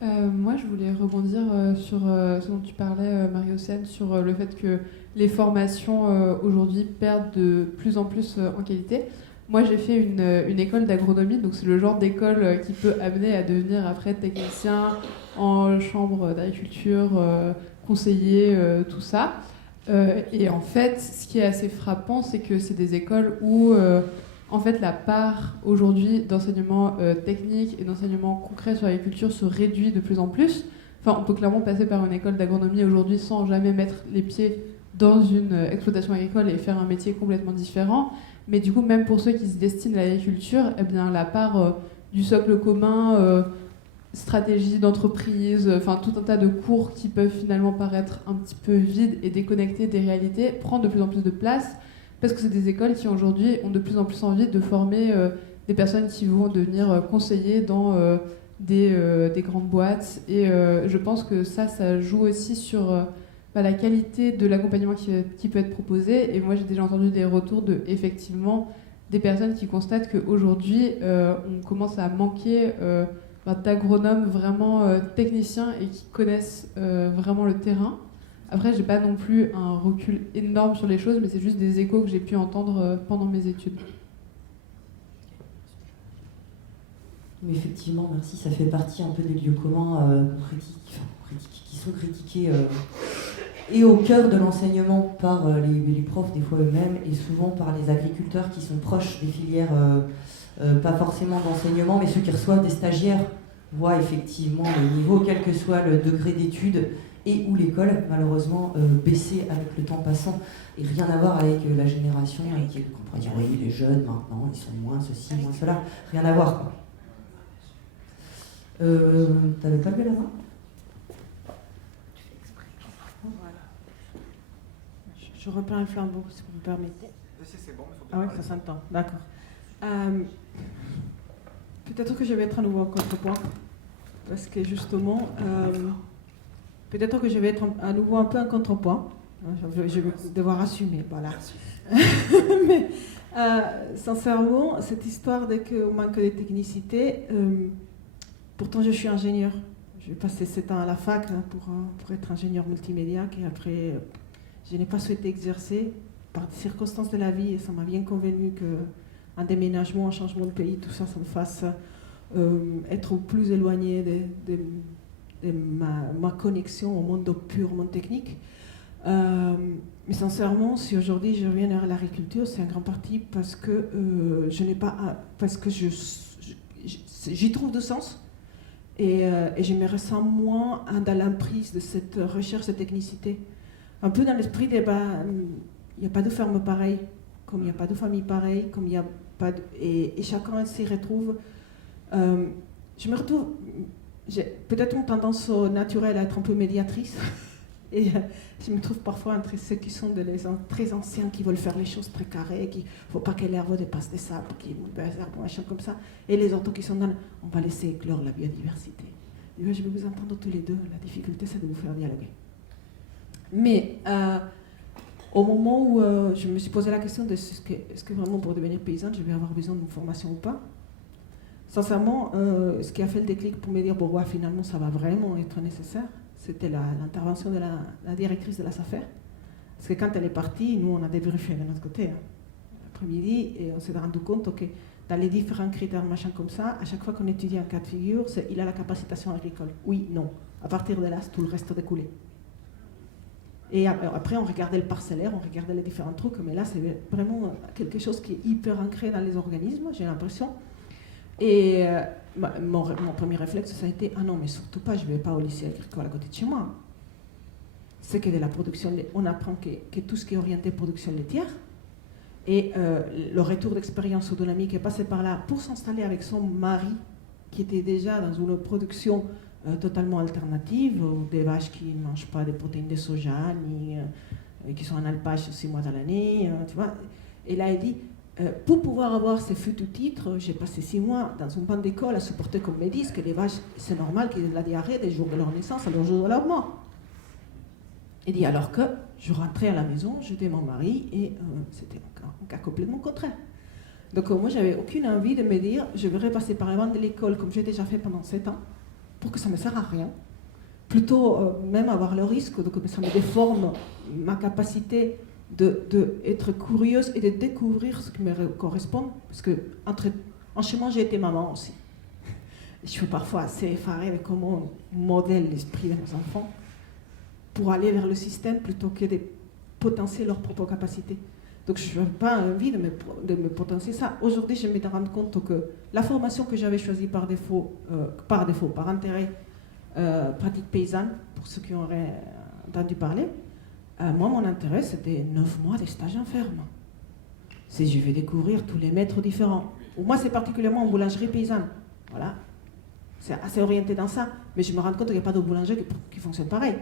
Moi, je voulais rebondir sur ce dont tu parlais, Marie-Océane, sur le fait que les formations aujourd'hui perdent de plus en plus en qualité. Moi, j'ai fait une école d'agronomie, donc c'est le genre d'école qui peut amener à devenir après technicien en chambre d'agriculture, conseiller, tout ça. Et en fait, ce qui est assez frappant, c'est que c'est des écoles où en fait, la part aujourd'hui d'enseignement technique et d'enseignement concret sur l'agriculture se réduit de plus en plus. Enfin, on peut clairement passer par une école d'agronomie aujourd'hui sans jamais mettre les pieds dans une exploitation agricole et faire un métier complètement différent. Mais du coup, même pour ceux qui se destinent à l'agriculture, eh bien, la part du socle commun, stratégie d'entreprise, enfin tout un tas de cours qui peuvent finalement paraître un petit peu vides et déconnectés des réalités, prend de plus en plus de place. Parce que c'est des écoles qui aujourd'hui ont de plus en plus envie de former des personnes qui vont devenir conseillers dans des grandes boîtes. Et je pense que ça joue aussi sur la qualité de l'accompagnement qui peut être proposé. Et moi, j'ai déjà entendu des retours de, effectivement, des personnes qui constatent qu'aujourd'hui, on commence à manquer d'agronomes vraiment techniciens et qui connaissent vraiment le terrain. Après, j'ai pas non plus un recul énorme sur les choses, mais c'est juste des échos que j'ai pu entendre pendant mes études. Oui, effectivement, merci. Ça fait partie un peu des lieux communs qui sont critiqués et au cœur de l'enseignement par les profs, des fois eux-mêmes, et souvent par les agriculteurs qui sont proches des filières, pas forcément d'enseignement, mais ceux qui reçoivent des stagiaires voient effectivement le niveau, quel que soit le degré d'études, et où l'école, malheureusement, baisser avec le temps passant, et rien à voir avec la génération, et qu'on pourrait dire, oui, les jeunes, maintenant, ils sont moins ceci, moins cela, rien à voir, quoi. T'avais pas levé la main ? Je reprends le flambeau, si vous me permettez. C'est bon, il faut ah oui, ça s'entend, d'accord. Peut-être que je vais être à nouveau en contrepoint, parce que justement, peut-être que je vais être à nouveau un peu en contrepoint. Je vais devoir assumer, voilà. Mais sincèrement, cette histoire de qu'on manque de technicité, pourtant je suis ingénieur. J'ai passé 7 ans à la fac pour être ingénieur multimédia, et après, je n'ai pas souhaité exercer par des circonstances de la vie, et ça m'a bien convenu qu'un déménagement, un changement de pays, tout ça, ça me fasse être plus éloigné de ma connexion au monde purement technique. Mais sincèrement, si aujourd'hui je reviens à l'agriculture, c'est en grande partie parce que je n'ai pas, parce que j'y trouve de sens et je me ressens moins dans l'emprise de cette recherche de technicité. Un peu dans l'esprit des il n'y a pas de ferme pareille, comme il n'y a pas de famille pareille, comme il n'y a pas de, et chacun s'y retrouve. Je me retrouve, j'ai peut-être une tendance naturelle à être un peu médiatrice. Et je me trouve parfois entre ceux qui sont très anciens, qui veulent faire les choses très carrées, qu'il ne faut pas que l'herbe dépasse des sables, qu'il machin comme ça, et les autres qui sont dans on va laisser éclore la biodiversité. Et là, je vais vous entendre tous les deux, la difficulté c'est de vous faire dialoguer. Mais au moment où je me suis posé la question de est-ce que vraiment pour devenir paysanne, je vais avoir besoin d'une formation ou pas, sincèrement, ce qui a fait le déclic pour me dire, bon, ouais, finalement, ça va vraiment être nécessaire, c'était l'intervention de la directrice de la SAFER. Parce que quand elle est partie, nous, on a débriefé de notre côté, l'après-midi, et on s'est rendu compte que dans les différents critères, machin comme ça, à chaque fois qu'on étudie un cas de figure, il a la capacitation agricole. Oui, non. À partir de là, tout le reste découlait. Et après, on regardait le parcellaire, on regardait les différents trucs, mais là, c'est vraiment quelque chose qui est hyper ancré dans les organismes, j'ai l'impression. Et mon premier réflexe, ça a été « Ah non, mais surtout pas, je ne vais pas au lycée agricole à côté de chez moi. » C'est que de la production, on apprend que tout ce qui est orienté production laitière, et le retour d'expérience autonomique est passé par là pour s'installer avec son mari, qui était déjà dans une production totalement alternative, des vaches qui ne mangent pas des protéines de soja, ni qui sont en alpage 6 mois dans l'année, tu vois. Et là, elle dit, pour pouvoir avoir ces futurs titres, j'ai passé 6 mois dans une bande d'école à supporter qu'on me dise que les vaches, c'est normal qu'ils aient de la diarrhée des jours de leur naissance à leur jour de leur mort. Elle dit, alors que je rentrais à la maison, j'étais mon mari, et c'était un cas complètement contraire. Donc moi, j'avais aucune envie de me dire, je vais repasser par la bande de l'école, comme j'ai déjà fait pendant 7 ans, pour que ça ne me serve à rien. Plutôt même avoir le risque de que ça me déforme ma capacité d'être curieuse et de découvrir ce qui me correspond. Parce que en chemin, j'ai été maman aussi. Je suis parfois assez effarée de comment on modèle l'esprit de nos enfants pour aller vers le système plutôt que de potentier leurs propres capacités. Donc je n'ai pas envie de me potentier ça. Aujourd'hui, je me rends compte que la formation que j'avais choisie par intérêt, pratique paysanne, pour ceux qui auraient entendu parler, moi, mon intérêt, c'était 9 mois de stage en ferme. Je vais découvrir tous les maîtres différents. Moi, c'est particulièrement en boulangerie paysanne. Voilà. C'est assez orienté dans ça. Mais je me rends compte qu'il n'y a pas de boulangerie qui fonctionne pareil.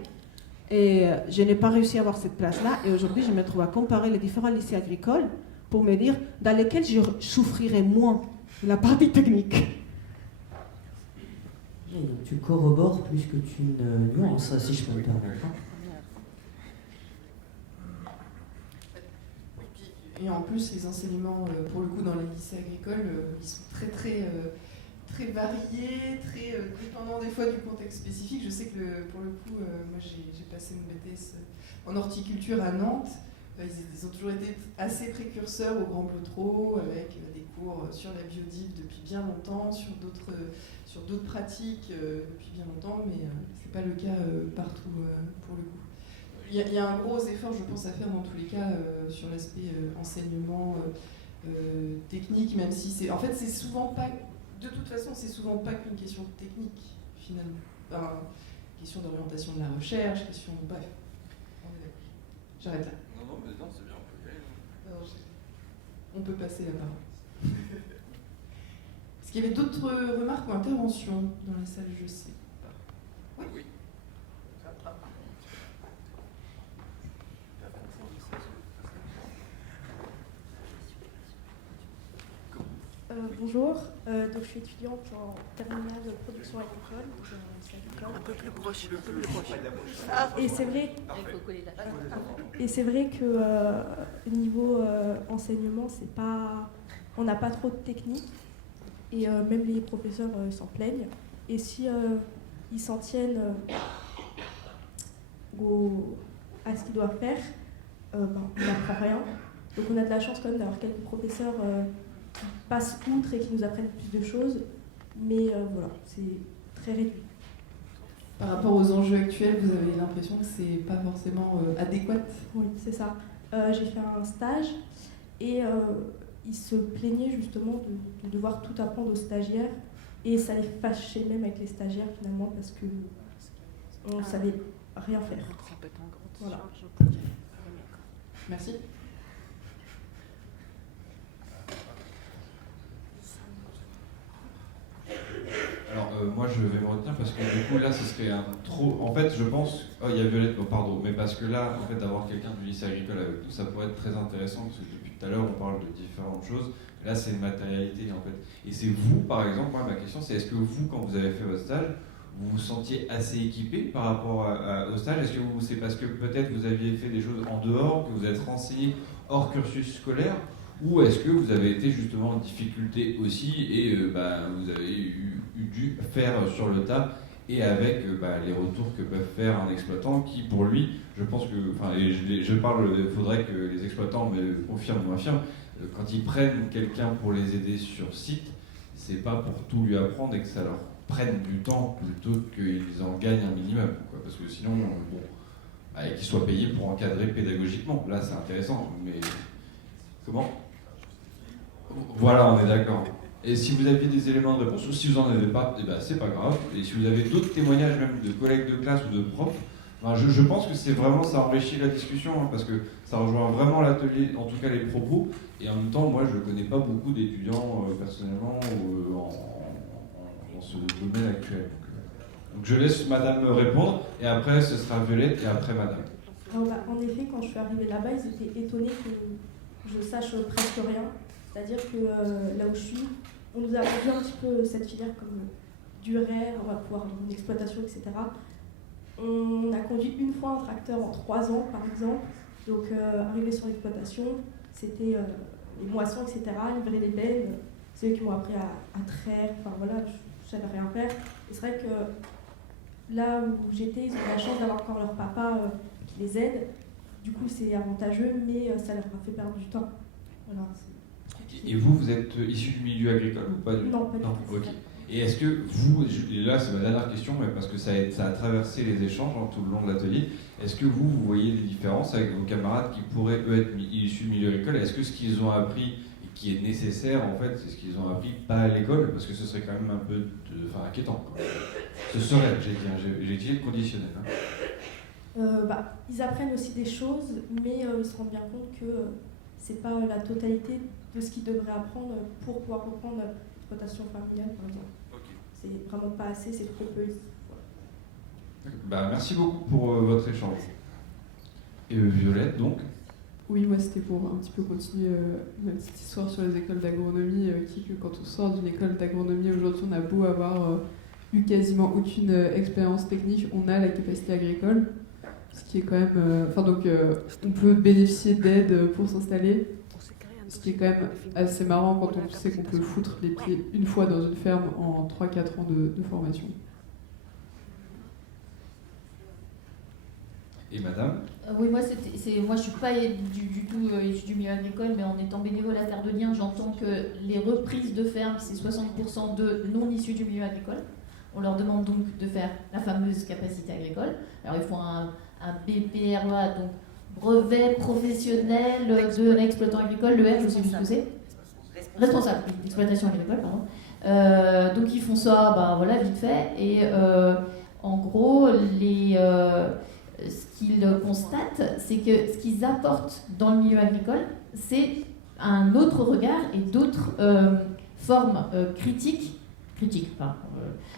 Et je n'ai pas réussi à avoir cette place-là. Et aujourd'hui, je me trouve à comparer les différents lycées agricoles pour me dire dans lesquels je souffrirais moins de la partie technique. corrobore plus que tu ne nuances, si je peux me permettre. Et en plus, les enseignements, pour le coup, dans les lycées agricoles, ils sont très variés, très dépendants des fois du contexte spécifique. Je sais que pour le coup, moi j'ai passé mon BTS en horticulture à Nantes. Ils ont toujours été assez précurseurs au Grand Plotreau, avec des cours sur la biodive depuis bien longtemps, sur d'autres pratiques depuis bien longtemps, mais c'est pas le cas partout pour le coup. Il y a un gros effort, je pense, à faire dans tous les cas sur l'aspect enseignement technique, même si c'est. En fait, c'est souvent pas. De toute façon, c'est souvent pas qu'une question technique, finalement. Enfin, question d'orientation de la recherche, question. Bref. J'arrête là. Non, mais non, c'est bien, on peut y aller. On peut passer la parole. Est-ce qu'il y avait d'autres remarques ou interventions dans la salle? Je sais pas. Oui. Bonjour, donc je suis étudiante en terminale de production agricole. Un peu plus proche. Et c'est vrai que niveau enseignement, on n'a pas trop de technique et même les professeurs s'en plaignent. Et si ils s'en tiennent à ce qu'ils doivent faire, on n'apprend rien. Donc on a de la chance quand même d'avoir quelques professeurs qui passent outre et qui nous apprennent plus de choses, mais voilà, c'est très réduit. Par rapport aux enjeux actuels, vous avez l'impression que c'est pas forcément adéquat? Oui, c'est ça. J'ai fait un stage et ils se plaignaient justement de devoir tout apprendre aux stagiaires et ça les fâchait même avec les stagiaires finalement parce que on ne savait rien faire. Voilà. Merci. Alors moi je vais me retenir parce que du coup là ce serait un trop... En fait je pense... Oh il y a Violette, pardon, mais parce que là en fait d'avoir quelqu'un du lycée agricole avec nous ça pourrait être très intéressant parce que depuis tout à l'heure on parle de différentes choses. Là c'est une matérialité en fait. Et c'est vous par exemple, moi ma question c'est est-ce que vous quand vous avez fait votre stage vous vous sentiez assez équipé par rapport au stage? Est-ce que c'est parce que peut-être vous aviez fait des choses en dehors, que vous êtes renseigné hors cursus scolaire? Ou est-ce que vous avez été justement en difficulté aussi et vous avez dû faire sur le tas et avec les retours que peuvent faire un exploitant qui pour lui, je pense que, il faudrait que les exploitants me confirment ou infirment, quand ils prennent quelqu'un pour les aider sur site, c'est pas pour tout lui apprendre et que ça leur prenne du temps plutôt qu'ils en gagnent un minimum, quoi, parce que sinon, qu'ils soient payés pour encadrer pédagogiquement, là c'est intéressant, mais comment ? Voilà, on est d'accord. Et si vous aviez des éléments de réponse, ou si vous n'en avez pas, c'est pas grave. Et si vous avez d'autres témoignages, même de collègues de classe ou de profs, je pense que c'est vraiment, ça enrichit la discussion, parce que ça rejoint vraiment l'atelier, en tout cas les propos. Et en même temps, moi, je ne connais pas beaucoup d'étudiants personnellement dans ce domaine actuel. Donc je laisse Madame répondre, et après ce sera Violette, et après Madame. Alors, en effet, quand je suis arrivée là-bas, ils étaient étonnés que je sache presque rien. C'est-à-dire que là où je suis, on nous a vendu un petit peu cette filière comme du RER, on va pouvoir avoir une exploitation, etc. On a conduit une fois un tracteur en 3 ans, par exemple. Donc, arrivé sur l'exploitation, c'était les moissons, etc., livrer les bennes. C'est eux qui m'ont appris à traire. Enfin, voilà, je savais rien faire. Et c'est vrai que là où j'étais, ils ont la chance d'avoir encore leur papa qui les aide. Du coup, c'est avantageux, mais ça leur a fait perdre du temps. Voilà. Et vous êtes issu du milieu agricole ou pas du... Non, pas du tout. Ok. Et est-ce que vous, et là c'est ma dernière question, mais parce que ça a traversé les échanges tout le long de l'atelier, est-ce que vous voyez des différences avec vos camarades qui pourraient eux être issus du milieu agricole? Est-ce que ce qu'ils ont appris et qui est nécessaire en fait, c'est ce qu'ils ont appris pas à l'école? Parce que ce serait quand même un peu inquiétant, quoi. Ce serait, j'ai utilisé le conditionnel. Ils apprennent aussi des choses, mais ils se rendent bien compte que c'est pas la totalité de ce qu'ils devraient apprendre pour pouvoir reprendre l'exploitation familiale, par exemple. Okay. C'est vraiment pas assez, c'est trop peu. Voilà. Merci beaucoup pour votre échange. Et Violette, donc? Oui, moi c'était pour un petit peu continuer ma petite histoire sur les écoles d'agronomie, qui que quand on sort d'une école d'agronomie aujourd'hui, on a beau avoir plus quasiment aucune expérience technique, on a la capacité agricole, ce qui est quand même... on peut bénéficier d'aide pour s'installer, ce qui est quand même assez marrant quand on sait qu'on peut foutre les pieds une fois dans une ferme en 3-4 ans de formation. Et madame? Oui, moi je suis pas du tout issue du milieu agricole, mais en étant bénévole à Terre de Liens, j'entends que les reprises de fermes, c'est 60% de non issus du milieu agricole. On leur demande donc de faire la fameuse capacité agricole. Alors ils font un BPREA, donc brevet professionnel de l'exploitant agricole, le R, je sais plus ce que c'est. Responsable d'exploitation agricole, pardon. Donc ils font ça, voilà, vite fait. Et en gros, ce qu'ils constatent, c'est que ce qu'ils apportent dans le milieu agricole, c'est un autre regard et d'autres formes critiques,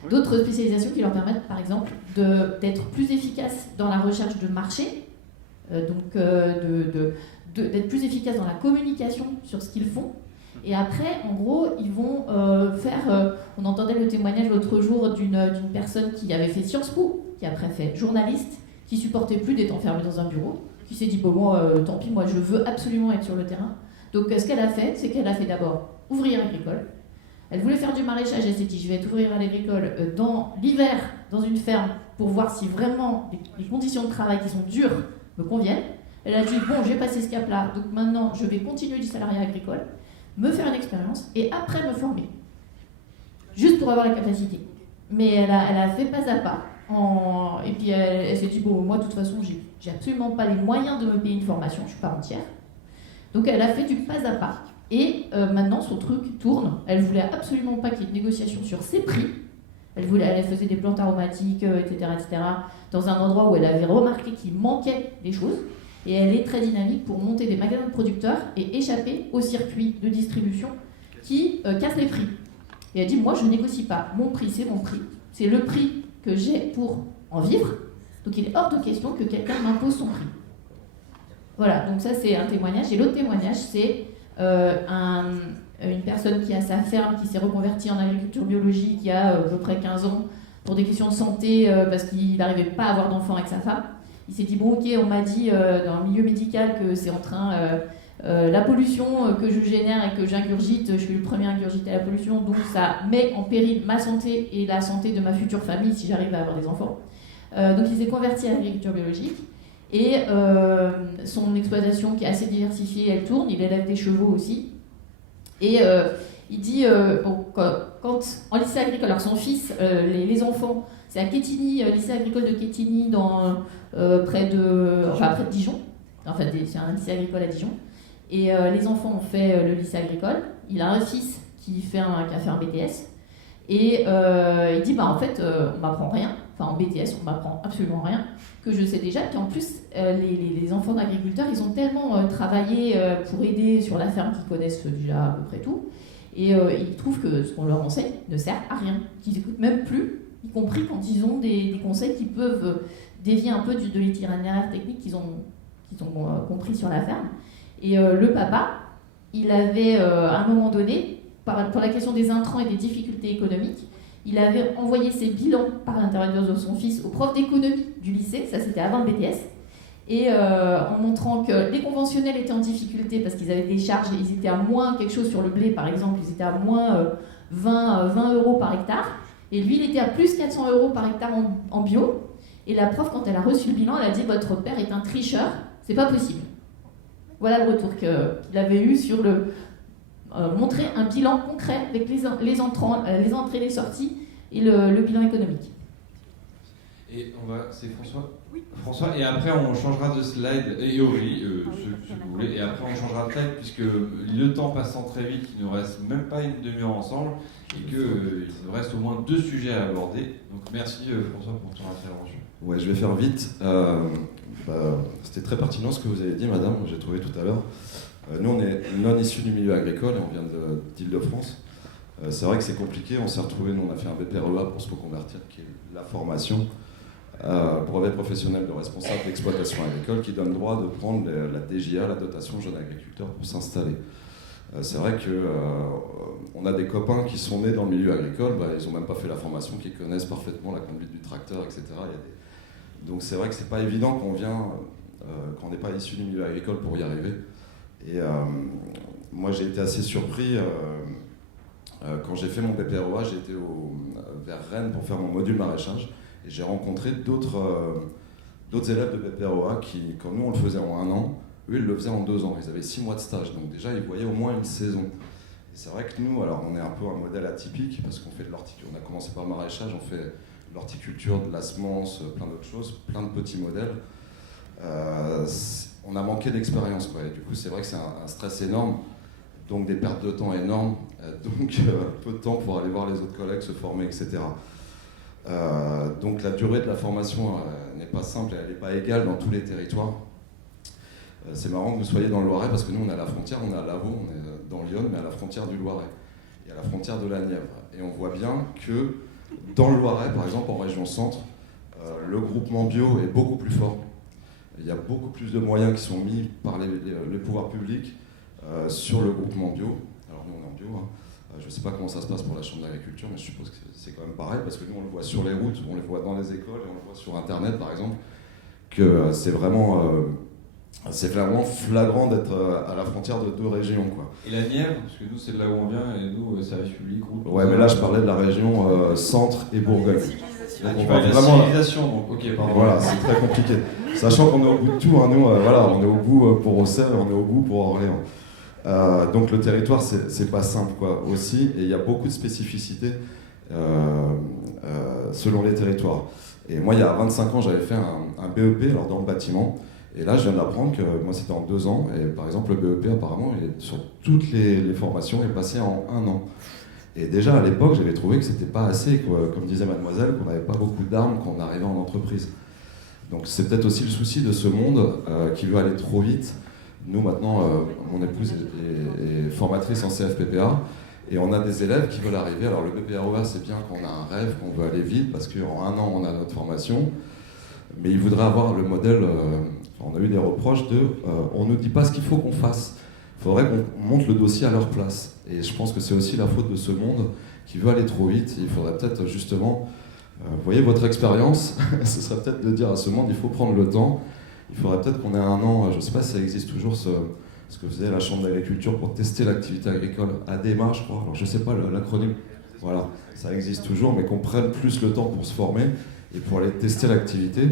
d'autres spécialisations qui leur permettent, par exemple, d'être plus efficaces dans la recherche de marché, d'être plus efficaces dans la communication sur ce qu'ils font. Et après, en gros, ils vont faire... on entendait le témoignage l'autre jour d'une personne qui avait fait Sciences Po, qui après fait journaliste, qui supportait plus d'être enfermée dans un bureau, qui s'est dit, tant pis, moi je veux absolument être sur le terrain. Donc ce qu'elle a fait, c'est qu'elle a fait d'abord ouvrière agricole. Elle voulait faire du maraîchage, elle s'est dit, je vais être ouvrière agricole dans l'hiver, dans une ferme, pour voir si vraiment les conditions de travail qui sont dures me conviennent. Elle a dit, j'ai passé ce cap-là, donc maintenant je vais continuer du salariat agricole, me faire une expérience, et après me former. Juste pour avoir la capacité. Mais elle a fait pas à pas. Et puis elle s'est dit, moi de toute façon j'ai absolument pas les moyens de me payer une formation, je suis pas entière. Donc elle a fait du pas à pas. Et maintenant son truc tourne. Elle voulait absolument pas qu'il y ait de négociation sur ses prix. Elle faisait des plantes aromatiques, etc., dans un endroit où elle avait remarqué qu'il manquait des choses. Et elle est très dynamique pour monter des magasins de producteurs et échapper au circuit de distribution qui casse les prix. Et elle dit, moi je négocie pas, mon prix c'est mon prix, c'est le prix que j'ai pour en vivre, donc il est hors de question que quelqu'un m'impose son prix. Voilà, donc ça c'est un témoignage. Et l'autre témoignage, c'est une personne qui a sa ferme, qui s'est reconvertie en agriculture biologique il y a à peu près 15 ans, pour des questions de santé, parce qu'il n'arrivait pas à avoir d'enfant avec sa femme. Il s'est dit, ok, on m'a dit dans le milieu médical que c'est en train... la pollution que je génère et que j'ingurgite, je suis le premier à ingurgiter la pollution, donc ça met en péril ma santé et la santé de ma future famille si j'arrive à avoir des enfants. Donc il s'est converti à l'agriculture biologique et son exploitation qui est assez diversifiée, elle tourne, il élève des chevaux aussi. Et il dit, quand en lycée agricole, alors son fils, les enfants, c'est à Quetigny, lycée agricole de Quetigny, près de Dijon, enfin c'est un lycée agricole à Dijon. Et les enfants ont fait le lycée agricole. Il a un fils qui a fait un BTS. Et il dit, en fait, on m'apprend rien. Enfin, en BTS, on m'apprend absolument rien, que je sais déjà. Puis en plus, les enfants d'agriculteurs, ils ont tellement travaillé pour aider sur la ferme qu'ils connaissent déjà à peu près tout. Et ils trouvent que ce qu'on leur enseigne ne sert à rien, qu'ils n'écoutent même plus, y compris quand ils ont des conseils qui peuvent dévier un peu de l'itinéraire technique qu'ils ont compris sur la ferme. Et le papa, il avait, à un moment donné, pour la question des intrants et des difficultés économiques, il avait envoyé ses bilans par l'intermédiaire de son fils au prof d'économie du lycée, ça c'était avant le BTS, et en montrant que les conventionnels étaient en difficulté parce qu'ils avaient des charges, ils étaient à moins quelque chose sur le blé par exemple, ils étaient à moins 20 euros par hectare, et lui il était à plus 400 euros par hectare en bio, et la prof quand elle a reçu le bilan, elle a dit « votre père est un tricheur, c'est pas possible ». Voilà le retour qu'il avait eu sur montrer un bilan concret avec les entrants, les entrées, les sorties et le bilan économique. Et c'est François. Oui. François, et après on changera de slide, et Aurélie, si vous voulez, et après on changera de slide puisque le temps passant très vite, il ne reste même pas une demi-heure ensemble et qu'il nous reste au moins 2 sujets à aborder. Donc merci François pour ton intervention. Ouais, je vais faire vite. C'était très pertinent ce que vous avez dit, madame, j'ai trouvé tout à l'heure. Nous, on est non issus du milieu agricole et on vient d'Île-de-France. C'est vrai que c'est compliqué, on s'est retrouvés, nous on a fait un BPREA pour se reconvertir, qui est la formation, brevet professionnel de responsable d'exploitation agricole, qui donne droit de prendre la DJA, la dotation jeune agriculteur, pour s'installer. C'est vrai qu'on a des copains qui sont nés dans le milieu agricole, ils n'ont même pas fait la formation, qui connaissent parfaitement la conduite du tracteur, etc. Donc c'est vrai que c'est pas évident qu'on n'est pas issu du milieu agricole pour y arriver. Et moi j'ai été assez surpris quand j'ai fait mon BPROA, j'ai été vers Rennes pour faire mon module maraîchage et j'ai rencontré d'autres élèves de BPROA qui, quand nous on le faisait en 1 an, eux ils le faisaient en 2 ans, ils avaient 6 mois de stage, donc déjà ils voyaient au moins une saison. Et c'est vrai que nous, alors on est un peu un modèle atypique parce qu'on fait de l'horticulture, on a commencé par le maraîchage, on fait de l'horticulture, de la semence, plein d'autres choses, plein de petits modèles. On a manqué d'expérience, quoi. Et du coup c'est vrai que c'est un stress énorme, donc des pertes de temps énormes, donc peu de temps pour aller voir les autres collègues, se former, etc. Donc la durée de la formation n'est pas simple, elle n'est pas égale dans tous les territoires. C'est marrant que vous soyez dans le Loiret parce que nous on est à la frontière, on est à Lavaux, on est dans Lyon, mais à la frontière du Loiret et à la frontière de la Nièvre. Et on voit bien que dans le Loiret, par exemple en région centre, le groupement bio est beaucoup plus fort. Il y a beaucoup plus de moyens qui sont mis par les pouvoirs publics sur le groupement bio. Alors nous on est en bio, je ne sais pas comment ça se passe pour la chambre d'agriculture, mais je suppose que c'est quand même pareil, parce que nous on le voit sur les routes, on le voit dans les écoles, et on le voit sur internet par exemple, que c'est vraiment flagrant d'être à la frontière de 2 régions, quoi. Et la Nièvre, parce que nous c'est de là où on vient, et nous service public, route. Ouais, mais là je parlais de la région centre et Bourgogne. Donc on voit vraiment la civilisation, donc ok, pardon. Voilà, c'est très compliqué. Sachant qu'on est au bout de tout, nous, on est au bout pour Auxerre et on est au bout pour Orléans. Donc le territoire, c'est pas simple, quoi, aussi, et il y a beaucoup de spécificités selon les territoires. Et moi, il y a 25 ans, j'avais fait un BEP alors dans le bâtiment, et là, je viens d'apprendre que moi, c'était en 2 ans, et par exemple, le BEP, apparemment, sur toutes les formations, est passé en 1 an. Et déjà, à l'époque, j'avais trouvé que c'était pas assez, quoi. Comme disait mademoiselle, qu'on n'avait pas beaucoup d'armes quand on arrivait en entreprise. Donc c'est peut-être aussi le souci de ce monde qui veut aller trop vite. Nous, maintenant, mon épouse est formatrice en CFPPA, et on a des élèves qui veulent arriver. Alors le BPROA, c'est bien qu'on a un rêve, qu'on veut aller vite, parce qu'en 1 an, on a notre formation, mais ils voudraient avoir le modèle, on a eu des reproches on ne nous dit pas ce qu'il faut qu'on fasse. Il faudrait qu'on monte le dossier à leur place. Et je pense que c'est aussi la faute de ce monde qui veut aller trop vite. Il faudrait peut-être justement, vous voyez, votre expérience, ce serait peut-être de dire à ce monde, il faut prendre le temps. Il faudrait peut-être qu'on ait 1 an, je ne sais pas si ça existe toujours, ce que faisait la Chambre d'agriculture pour tester l'activité agricole, ADEMA, je crois. Alors je ne sais pas l'acronyme, voilà, ça existe toujours, mais qu'on prenne plus le temps pour se former et pour aller tester l'activité.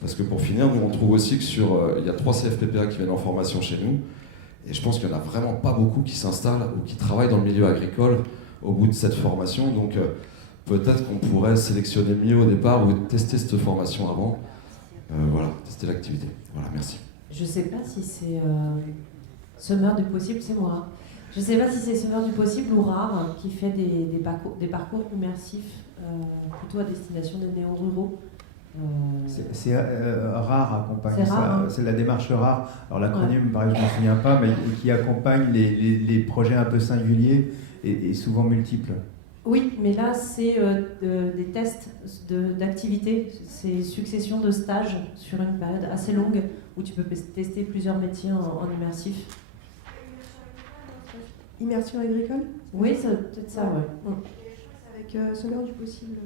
Parce que pour finir, nous on trouve aussi que il y a 3 CFPPA qui viennent en formation chez nous, et je pense qu'il n'y en a vraiment pas beaucoup qui s'installent ou qui travaillent dans le milieu agricole au bout de cette formation. Donc peut-être qu'on pourrait sélectionner mieux au départ ou tester cette formation avant. Voilà, tester l'activité. Voilà, merci. Je ne sais pas si c'est Semeur du possible, c'est moi. Je ne sais pas si c'est Semeur du possible ou Rare qui fait des parcours immersifs plutôt à destination des néo-ruraux. C'est Rare accompagne ça, Rare, hein. C'est la démarche Rare. Alors l'acronyme, pareil, je ne m'en souviens pas, mais qui accompagne les projets un peu singuliers et souvent multiples. Oui, mais là, c'est des tests d'activité, c'est succession de stages sur une période assez longue où tu peux tester plusieurs métiers en immersif. Immersion agricole ? Oui, c'est peut-être ça, ouais. Avec Semeur du possible.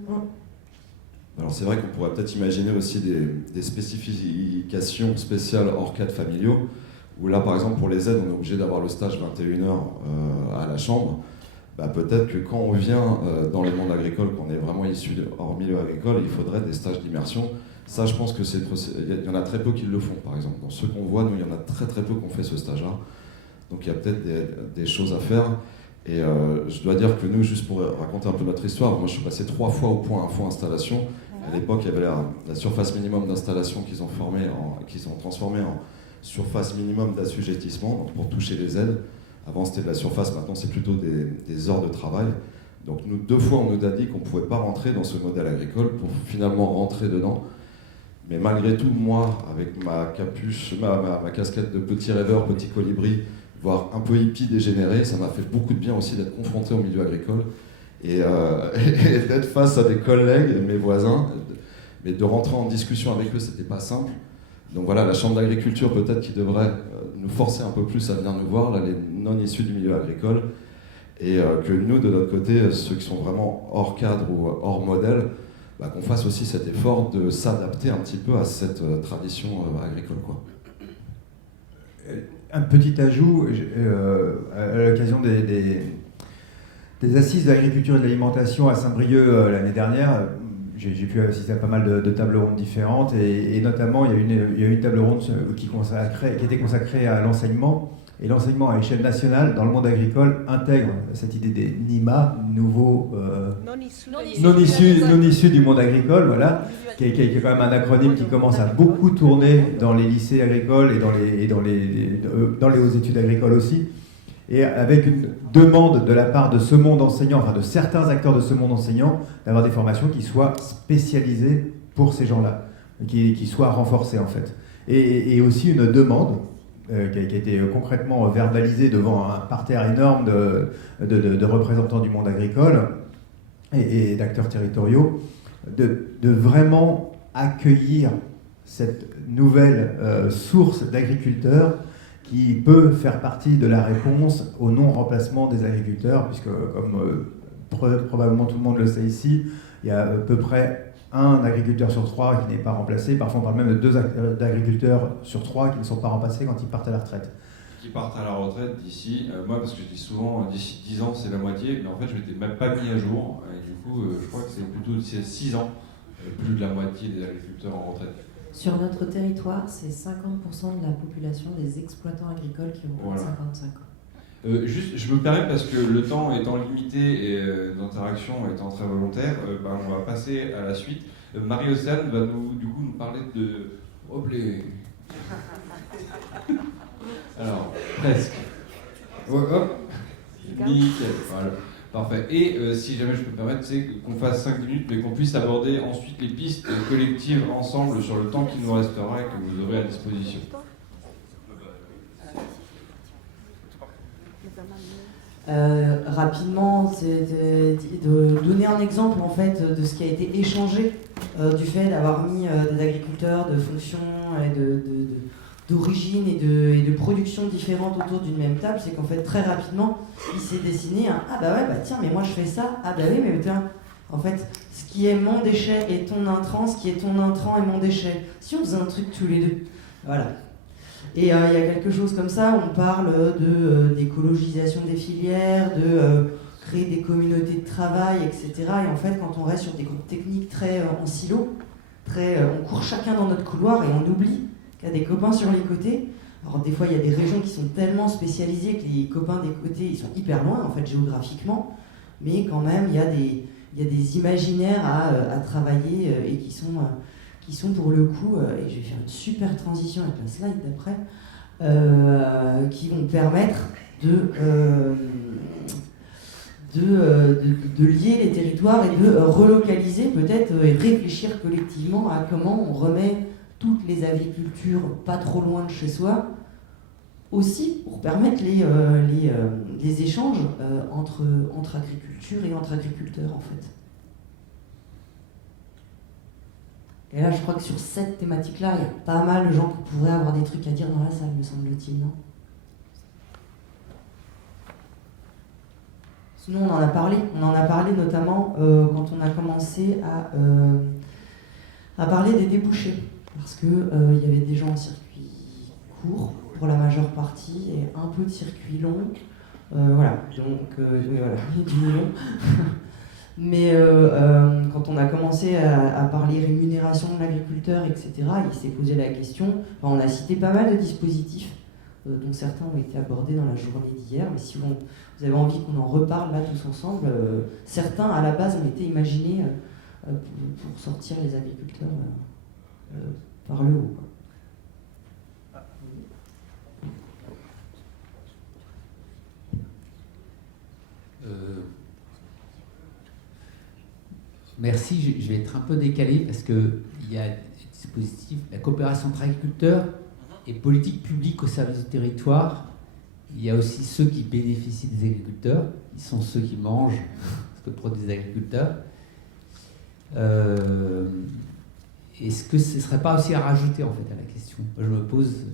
Alors c'est vrai qu'on pourrait peut-être imaginer aussi des spécifications spéciales hors cadre familiaux, où là, par exemple, pour les aides, on est obligé d'avoir le stage 21h à la chambre. Peut-être que quand on vient dans les mondes agricoles, qu'on est vraiment issu hors milieu agricole, il faudrait des stages d'immersion. Ça, je pense que il y en a très peu qui le font, par exemple. Dans ceux qu'on voit, nous, il y en a très très peu qui ont fait ce stage-là. Donc il y a peut-être des choses à faire. Et je dois dire que nous, juste pour raconter un peu notre histoire, moi je suis passé 3 fois au point info installation. À l'époque, il y avait la surface minimum d'installation qu'ils ont transformée en surface minimum d'assujettissement, donc pour toucher les aides. Avant c'était de la surface, maintenant c'est plutôt des heures de travail. Donc nous, 2 fois on nous a dit qu'on ne pouvait pas rentrer dans ce modèle agricole pour finalement rentrer dedans. Mais malgré tout, moi, avec ma capuche, ma casquette de petit rêveur, petit colibri, voire un peu hippie dégénéré, ça m'a fait beaucoup de bien aussi d'être confronté au milieu agricole et d'être face à des collègues, mes voisins, mais de rentrer en discussion avec eux, c'était pas simple. Donc voilà, la Chambre d'agriculture peut-être qui devrait nous forcer un peu plus à venir nous voir, là, les non issus du milieu agricole, et que nous, de notre côté, ceux qui sont vraiment hors cadre ou hors modèle, qu'on fasse aussi cet effort de s'adapter un petit peu à cette tradition agricole, quoi. Un petit ajout, à l'occasion des assises de l'agriculture et de l'alimentation à Saint-Brieuc l'année dernière, j'ai pu assister à pas mal de tables rondes différentes, et notamment il y a eu une table ronde qui était consacrée à l'enseignement. Et l'enseignement à l'échelle nationale, dans le monde agricole, intègre cette idée des NIMA, nouveaux non issus du monde agricole, voilà, qui est quand même un acronyme qui commence à beaucoup tourner dans les lycées agricoles et dans les hautes études agricoles aussi, et avec une demande de la part de ce monde enseignant, enfin de certains acteurs de ce monde enseignant, d'avoir des formations qui soient spécialisées pour ces gens-là, qui soient renforcées en fait. Et aussi une demande qui a été concrètement verbalisée devant un parterre énorme de représentants du monde agricole et d'acteurs territoriaux, de vraiment accueillir cette nouvelle source d'agriculteurs qui peut faire partie de la réponse au non-remplacement des agriculteurs, puisque comme probablement tout le monde le sait ici, il y a à peu près un agriculteur sur 3 qui n'est pas remplacé. Parfois on parle même de 2 agriculteurs sur 3 qui ne sont pas remplacés quand ils partent à la retraite. Qui partent à la retraite d'ici, moi parce que je dis souvent d'ici 10 ans c'est la moitié, mais en fait je m'étais même pas mis à jour, et du coup je crois que c'est plutôt d'ici 6 ans, plus de la moitié des agriculteurs en retraite. Sur notre territoire, c'est 50% de la population des exploitants agricoles qui ont 55 ans. Juste, je me permets parce que le temps étant limité et l'interaction étant très volontaire, on va passer à la suite. Marie-Océane va nous parler de Roblé. Alors, presque. Hop, nickel, voilà. Parfait. Et si jamais je peux me permettre, c'est qu'on fasse 5 minutes, mais qu'on puisse aborder ensuite les pistes collectives ensemble sur le temps qui nous restera et que vous aurez à disposition. Rapidement, c'est de donner un exemple en fait de ce qui a été échangé du fait d'avoir mis des agriculteurs de fonctions et d'origine et de production différentes autour d'une même table. C'est qu'en fait très rapidement il s'est dessiné un tiens mais moi je fais ça, mais tiens en fait ce qui est mon déchet est ton intrant, ce qui est ton intrant est mon déchet, si on faisait un truc tous les deux, voilà. Et il y a quelque chose comme ça, on parle d'écologisation des filières, de créer des communautés de travail, etc. Et en fait, quand on reste sur des groupes techniques très en silo, on court chacun dans notre couloir et on oublie qu'il y a des copains sur les côtés. Alors des fois, il y a des régions qui sont tellement spécialisées que les copains des côtés, ils sont hyper loin, en fait, géographiquement. Mais quand même, il y a des imaginaires à travailler et qui sont pour le coup, et je vais faire une super transition avec la slide d'après, qui vont permettre de lier les territoires et de relocaliser peut-être et réfléchir collectivement à comment on remet toutes les agricultures pas trop loin de chez soi, aussi pour permettre les échanges entre agriculture et entre agriculteurs en fait. Et là, je crois que sur cette thématique-là, il y a pas mal de gens qui pourraient avoir des trucs à dire dans la salle, me semble-t-il, non ? Sinon, on en a parlé. On en a parlé notamment quand on a commencé à parler des débouchés. Parce qu'il y avait des gens en circuit court, pour la majeure partie, et un peu de circuit long. Voilà. Donc, voilà, du long. Mais quand on a commencé à parler rémunération de l'agriculteur, etc., il s'est posé la question, on a cité pas mal de dispositifs, dont certains ont été abordés dans la journée d'hier, mais si vous avez envie qu'on en reparle là tous ensemble, certains à la base ont été imaginés pour sortir les agriculteurs par le haut. Merci, je vais être un peu décalé parce qu'il y a des dispositifs, la coopération entre agriculteurs et politique publique au service du territoire. Il y a aussi ceux qui bénéficient des agriculteurs, ils sont ceux qui mangent ce que produisent les agriculteurs. est-ce que ce ne serait pas aussi à rajouter en fait à la question? Je me pose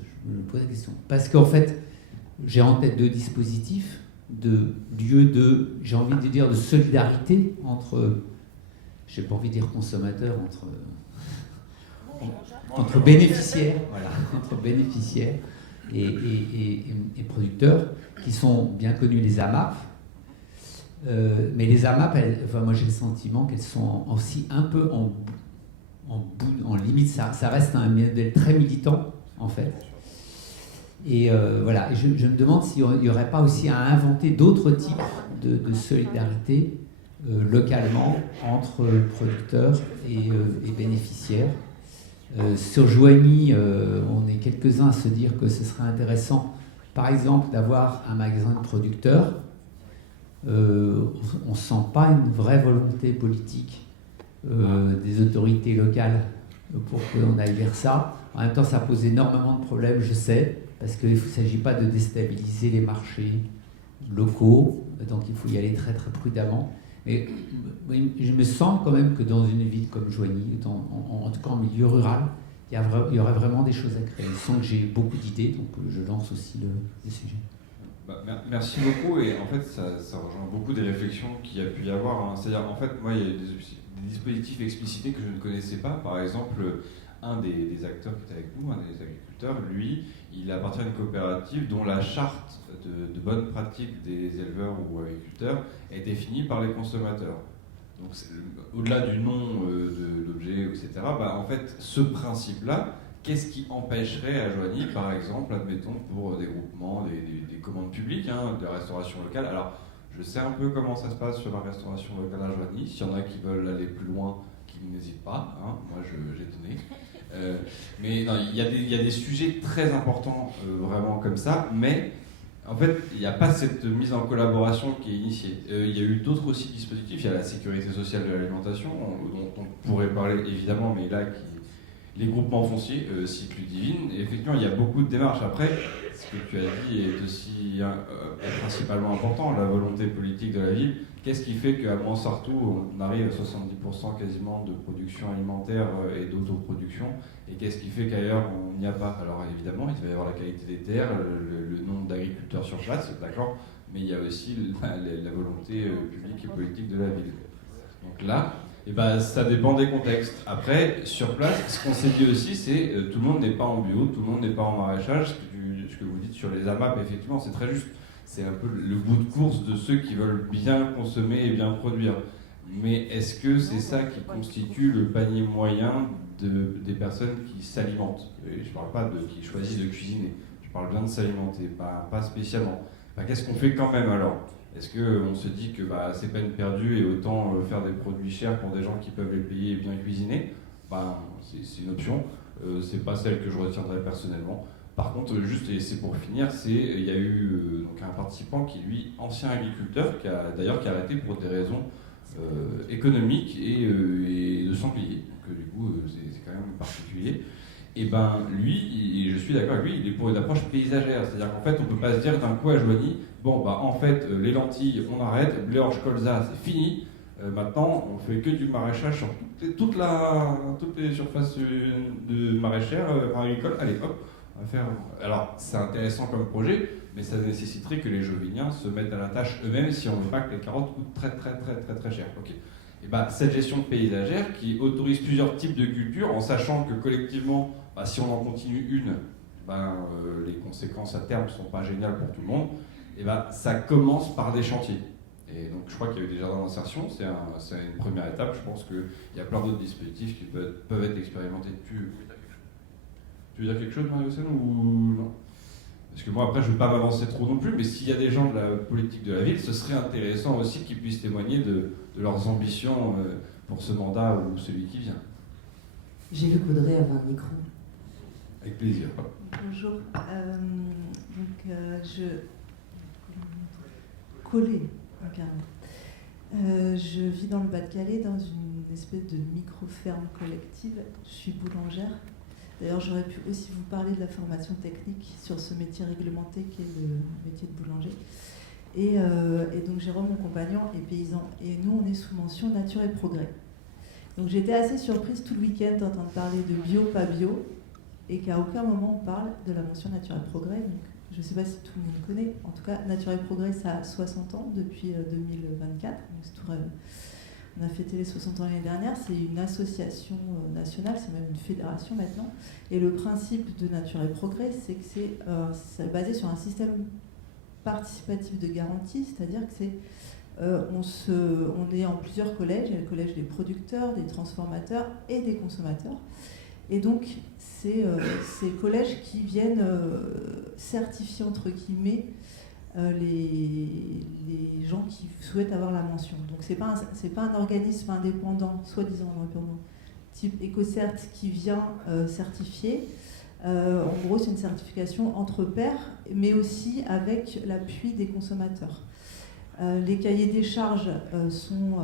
la question. Parce qu'en fait, j'ai en tête 2 dispositifs de lieux de, j'ai envie de dire, de solidarité entre, j'ai pas envie de dire consommateurs, entre bénéficiaires, voilà, entre bénéficiaires et producteurs, qui sont bien connus, les AMAP. Mais les AMAP, moi j'ai le sentiment qu'elles sont aussi un peu en limite, ça reste un modèle très militant en fait. Et voilà, et je me demande s'il n'y aurait pas aussi à inventer d'autres types de solidarité localement entre producteurs et bénéficiaires. Sur Joigny, on est quelques-uns à se dire que ce serait intéressant, par exemple, d'avoir un magasin de producteurs. On ne sent pas une vraie volonté politique des autorités locales pour qu'on aille vers ça. En même temps, ça pose énormément de problèmes, je sais, parce qu'il ne s'agit pas de déstabiliser les marchés locaux, donc il faut y aller très très prudemment. Mais je me sens quand même que dans une ville comme Joigny, en tout cas en milieu rural, il y aurait vraiment des choses à créer. Je sens que j'ai beaucoup d'idées, donc je lance aussi le sujet. Merci beaucoup, et en fait ça rejoint beaucoup des réflexions qu'il y a pu y avoir. C'est-à-dire, en fait, moi il y a des dispositifs explicités que je ne connaissais pas. Par exemple, un des acteurs qui est avec nous, un des agriculteurs, lui, il appartient à une coopérative dont la charte de bonne pratique des éleveurs ou agriculteurs est définie par les consommateurs. Donc au-delà du nom de l'objet, etc., en fait, ce principe-là, qu'est-ce qui empêcherait à Joigny, par exemple, admettons, pour des groupements, des commandes publiques, de la restauration locale? Alors, je sais un peu comment ça se passe sur la restauration locale à Joigny. S'il y en a qui veulent aller plus loin, qui n'hésitent pas. Moi, j'ai donné. Mais non, il y a des sujets très importants, vraiment comme ça, mais en fait, il n'y a pas cette mise en collaboration qui est initiée. Il y a eu d'autres aussi dispositifs. Il y a la sécurité sociale de l'alimentation, dont on pourrait parler évidemment, mais là, les groupements fonciers, Cycle Ludivine, et effectivement, il y a beaucoup de démarches. Après, ce que tu as dit est aussi est principalement important, la volonté politique de la ville. Qu'est-ce qui fait qu'à Montsartou, on arrive à 70% quasiment de production alimentaire et d'autoproduction, et qu'est-ce qui fait qu'ailleurs, on n'y a pas? Alors évidemment, il va y avoir la qualité des terres, le nombre d'agriculteurs sur place, d'accord, mais il y a aussi la volonté publique et politique de la ville. Donc là, ça dépend des contextes. Après, sur place, ce qu'on s'est dit aussi, c'est tout le monde n'est pas en bio, tout le monde n'est pas en maraîchage. Ce que vous dites sur les AMAP, effectivement, c'est très juste. C'est un peu le bout de course de ceux qui veulent bien consommer et bien produire. Mais est-ce que c'est ça qui constitue le panier moyen des personnes qui s'alimentent? Et je ne parle pas de qui choisissent de cuisiner, je parle bien de s'alimenter, pas spécialement. Qu'est-ce qu'on fait quand même alors? Est-ce qu'on se dit que c'est peine perdue et autant faire des produits chers pour des gens qui peuvent les payer et bien cuisiner? C'est une option, c'est pas celle que je retiendrai personnellement. Par contre, juste, et c'est pour finir, il y a eu donc un participant qui, lui, ancien agriculteur, qui a arrêté pour des raisons économiques et de sanglier. Donc du coup, c'est quand même particulier. Et lui, et je suis d'accord avec lui, il est pour une approche paysagère. C'est-à-dire qu'en fait, on ne peut pas se dire d'un coup à Joigny, en fait, les lentilles, on arrête, blé, orge, colza, c'est fini. Maintenant, on fait que du maraîchage sur toutes les surfaces de maraîchères agricoles. Allez, hop, on va faire. Alors, c'est intéressant comme projet, mais ça nécessiterait que les Joviniens se mettent à la tâche eux-mêmes si on ne veut pas que les carottes coûtent très très très très très cher. Okay. Et cette gestion paysagère qui autorise plusieurs types de cultures, en sachant que collectivement, si on en continue une, les conséquences à terme ne sont pas géniales pour tout le monde. Ça commence par des chantiers. Et donc je crois qu'il y a eu des jardins d'insertion, c'est une première étape. Je pense qu'il y a plein d'autres dispositifs qui peuvent être expérimentés. Tu veux dire quelque chose, Marie-Océane, ou non? Parce que moi, après, je ne veux pas m'avancer trop non plus, mais s'il y a des gens de la politique de la ville, ce serait intéressant aussi qu'ils puissent témoigner de leurs ambitions pour ce mandat ou celui qui vient. J'ai vu qu'Audrey avait un micro. Avec plaisir. Bonjour. Je vis dans le Pas-de-Calais, dans une espèce de micro-ferme collective. Je suis boulangère. D'ailleurs, j'aurais pu aussi vous parler de la formation technique sur ce métier réglementé qui est le métier de boulanger. Et donc Jérôme, mon compagnon, est paysan. Et nous, on est sous mention nature et progrès. Donc j'étais assez surprise tout le week-end d'entendre parler de bio, pas bio, et qu'à aucun moment on parle de la mention Nature et Progrès. Donc, je ne sais pas si tout le monde connaît. En tout cas, Nature et Progrès, ça a 60 ans depuis 2024. Donc c'est tout, on a fêté les 60 ans l'année dernière. C'est une association nationale, c'est même une fédération maintenant. Et le principe de Nature et Progrès, c'est que c'est basé sur un système participatif de garantie, c'est-à-dire que c'est on est en plusieurs collèges. Il y a le collège des producteurs, des transformateurs et des consommateurs. Et donc, c'est ces collèges qui viennent certifier, entre guillemets, les gens qui souhaitent avoir la mention. Donc, c'est pas un organisme indépendant, soi-disant indépendant, type EcoCert, qui vient certifier. En gros, c'est une certification entre pairs, mais aussi avec l'appui des consommateurs. Les cahiers des charges sont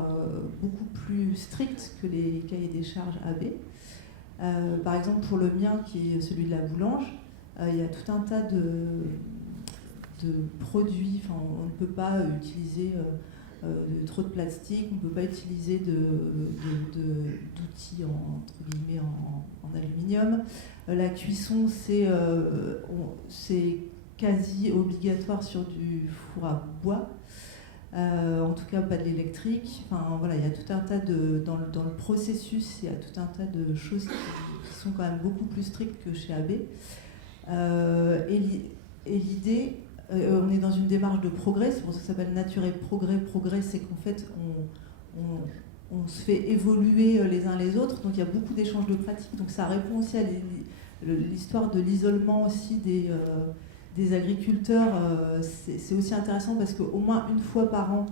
beaucoup plus stricts que les cahiers des charges AB. Par exemple, pour le mien, qui est celui de la boulange, il y a tout un tas de produits. Enfin, on ne peut pas utiliser trop de plastique, on ne peut pas utiliser d'outils entre guillemets en aluminium. La cuisson, c'est quasi obligatoire sur du four à bois. En tout cas, pas de l'électrique. Enfin, voilà, il y a tout un tas dans le processus, il y a tout un tas de choses qui sont quand même beaucoup plus strictes que chez AB. Et l'idée, on est dans une démarche de progrès, c'est pour ça que ça s'appelle Nature et Progrès. Progrès, c'est qu'en fait, on se fait évoluer les uns les autres, donc il y a beaucoup d'échanges de pratiques. Donc ça répond aussi à l'histoire de l'isolement aussi des agriculteurs. C'est aussi intéressant parce qu'au moins une fois par an,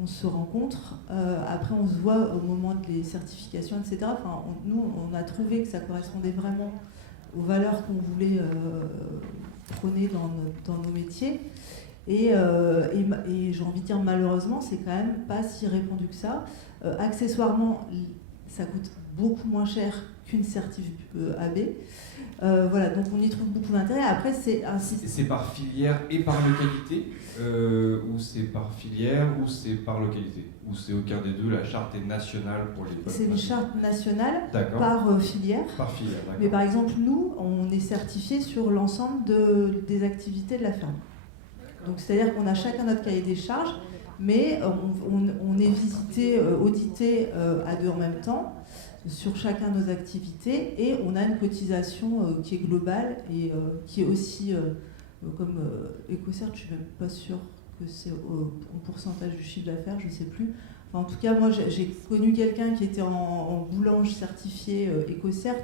on se rencontre. Après, on se voit au moment des certifications, etc. Enfin, nous, on a trouvé que ça correspondait vraiment aux valeurs qu'on voulait prôner dans nos métiers. Et j'ai envie de dire, malheureusement, c'est quand même pas si répandu que ça. Accessoirement, ça coûte beaucoup moins cher qu'une certif AB. Voilà, donc on y trouve beaucoup d'intérêt. Après, c'est par filière et par localité, ou c'est par filière, ou c'est par localité, ou c'est aucun des deux. La charte est nationale pour les. C'est une charte nationale par filière. Par filière, d'accord. Mais par exemple, nous, on est certifié sur l'ensemble des activités de la ferme. Donc c'est-à-dire qu'on a chacun notre cahier des charges, mais on est visité, audité à deux en même temps sur chacun de nos activités, et on a une cotisation qui est globale et qui est aussi, comme EcoCert, je ne suis même pas sûre que c'est en pourcentage du chiffre d'affaires, je ne sais plus. Enfin, en tout cas, moi j'ai connu quelqu'un qui était en boulange certifié EcoCert,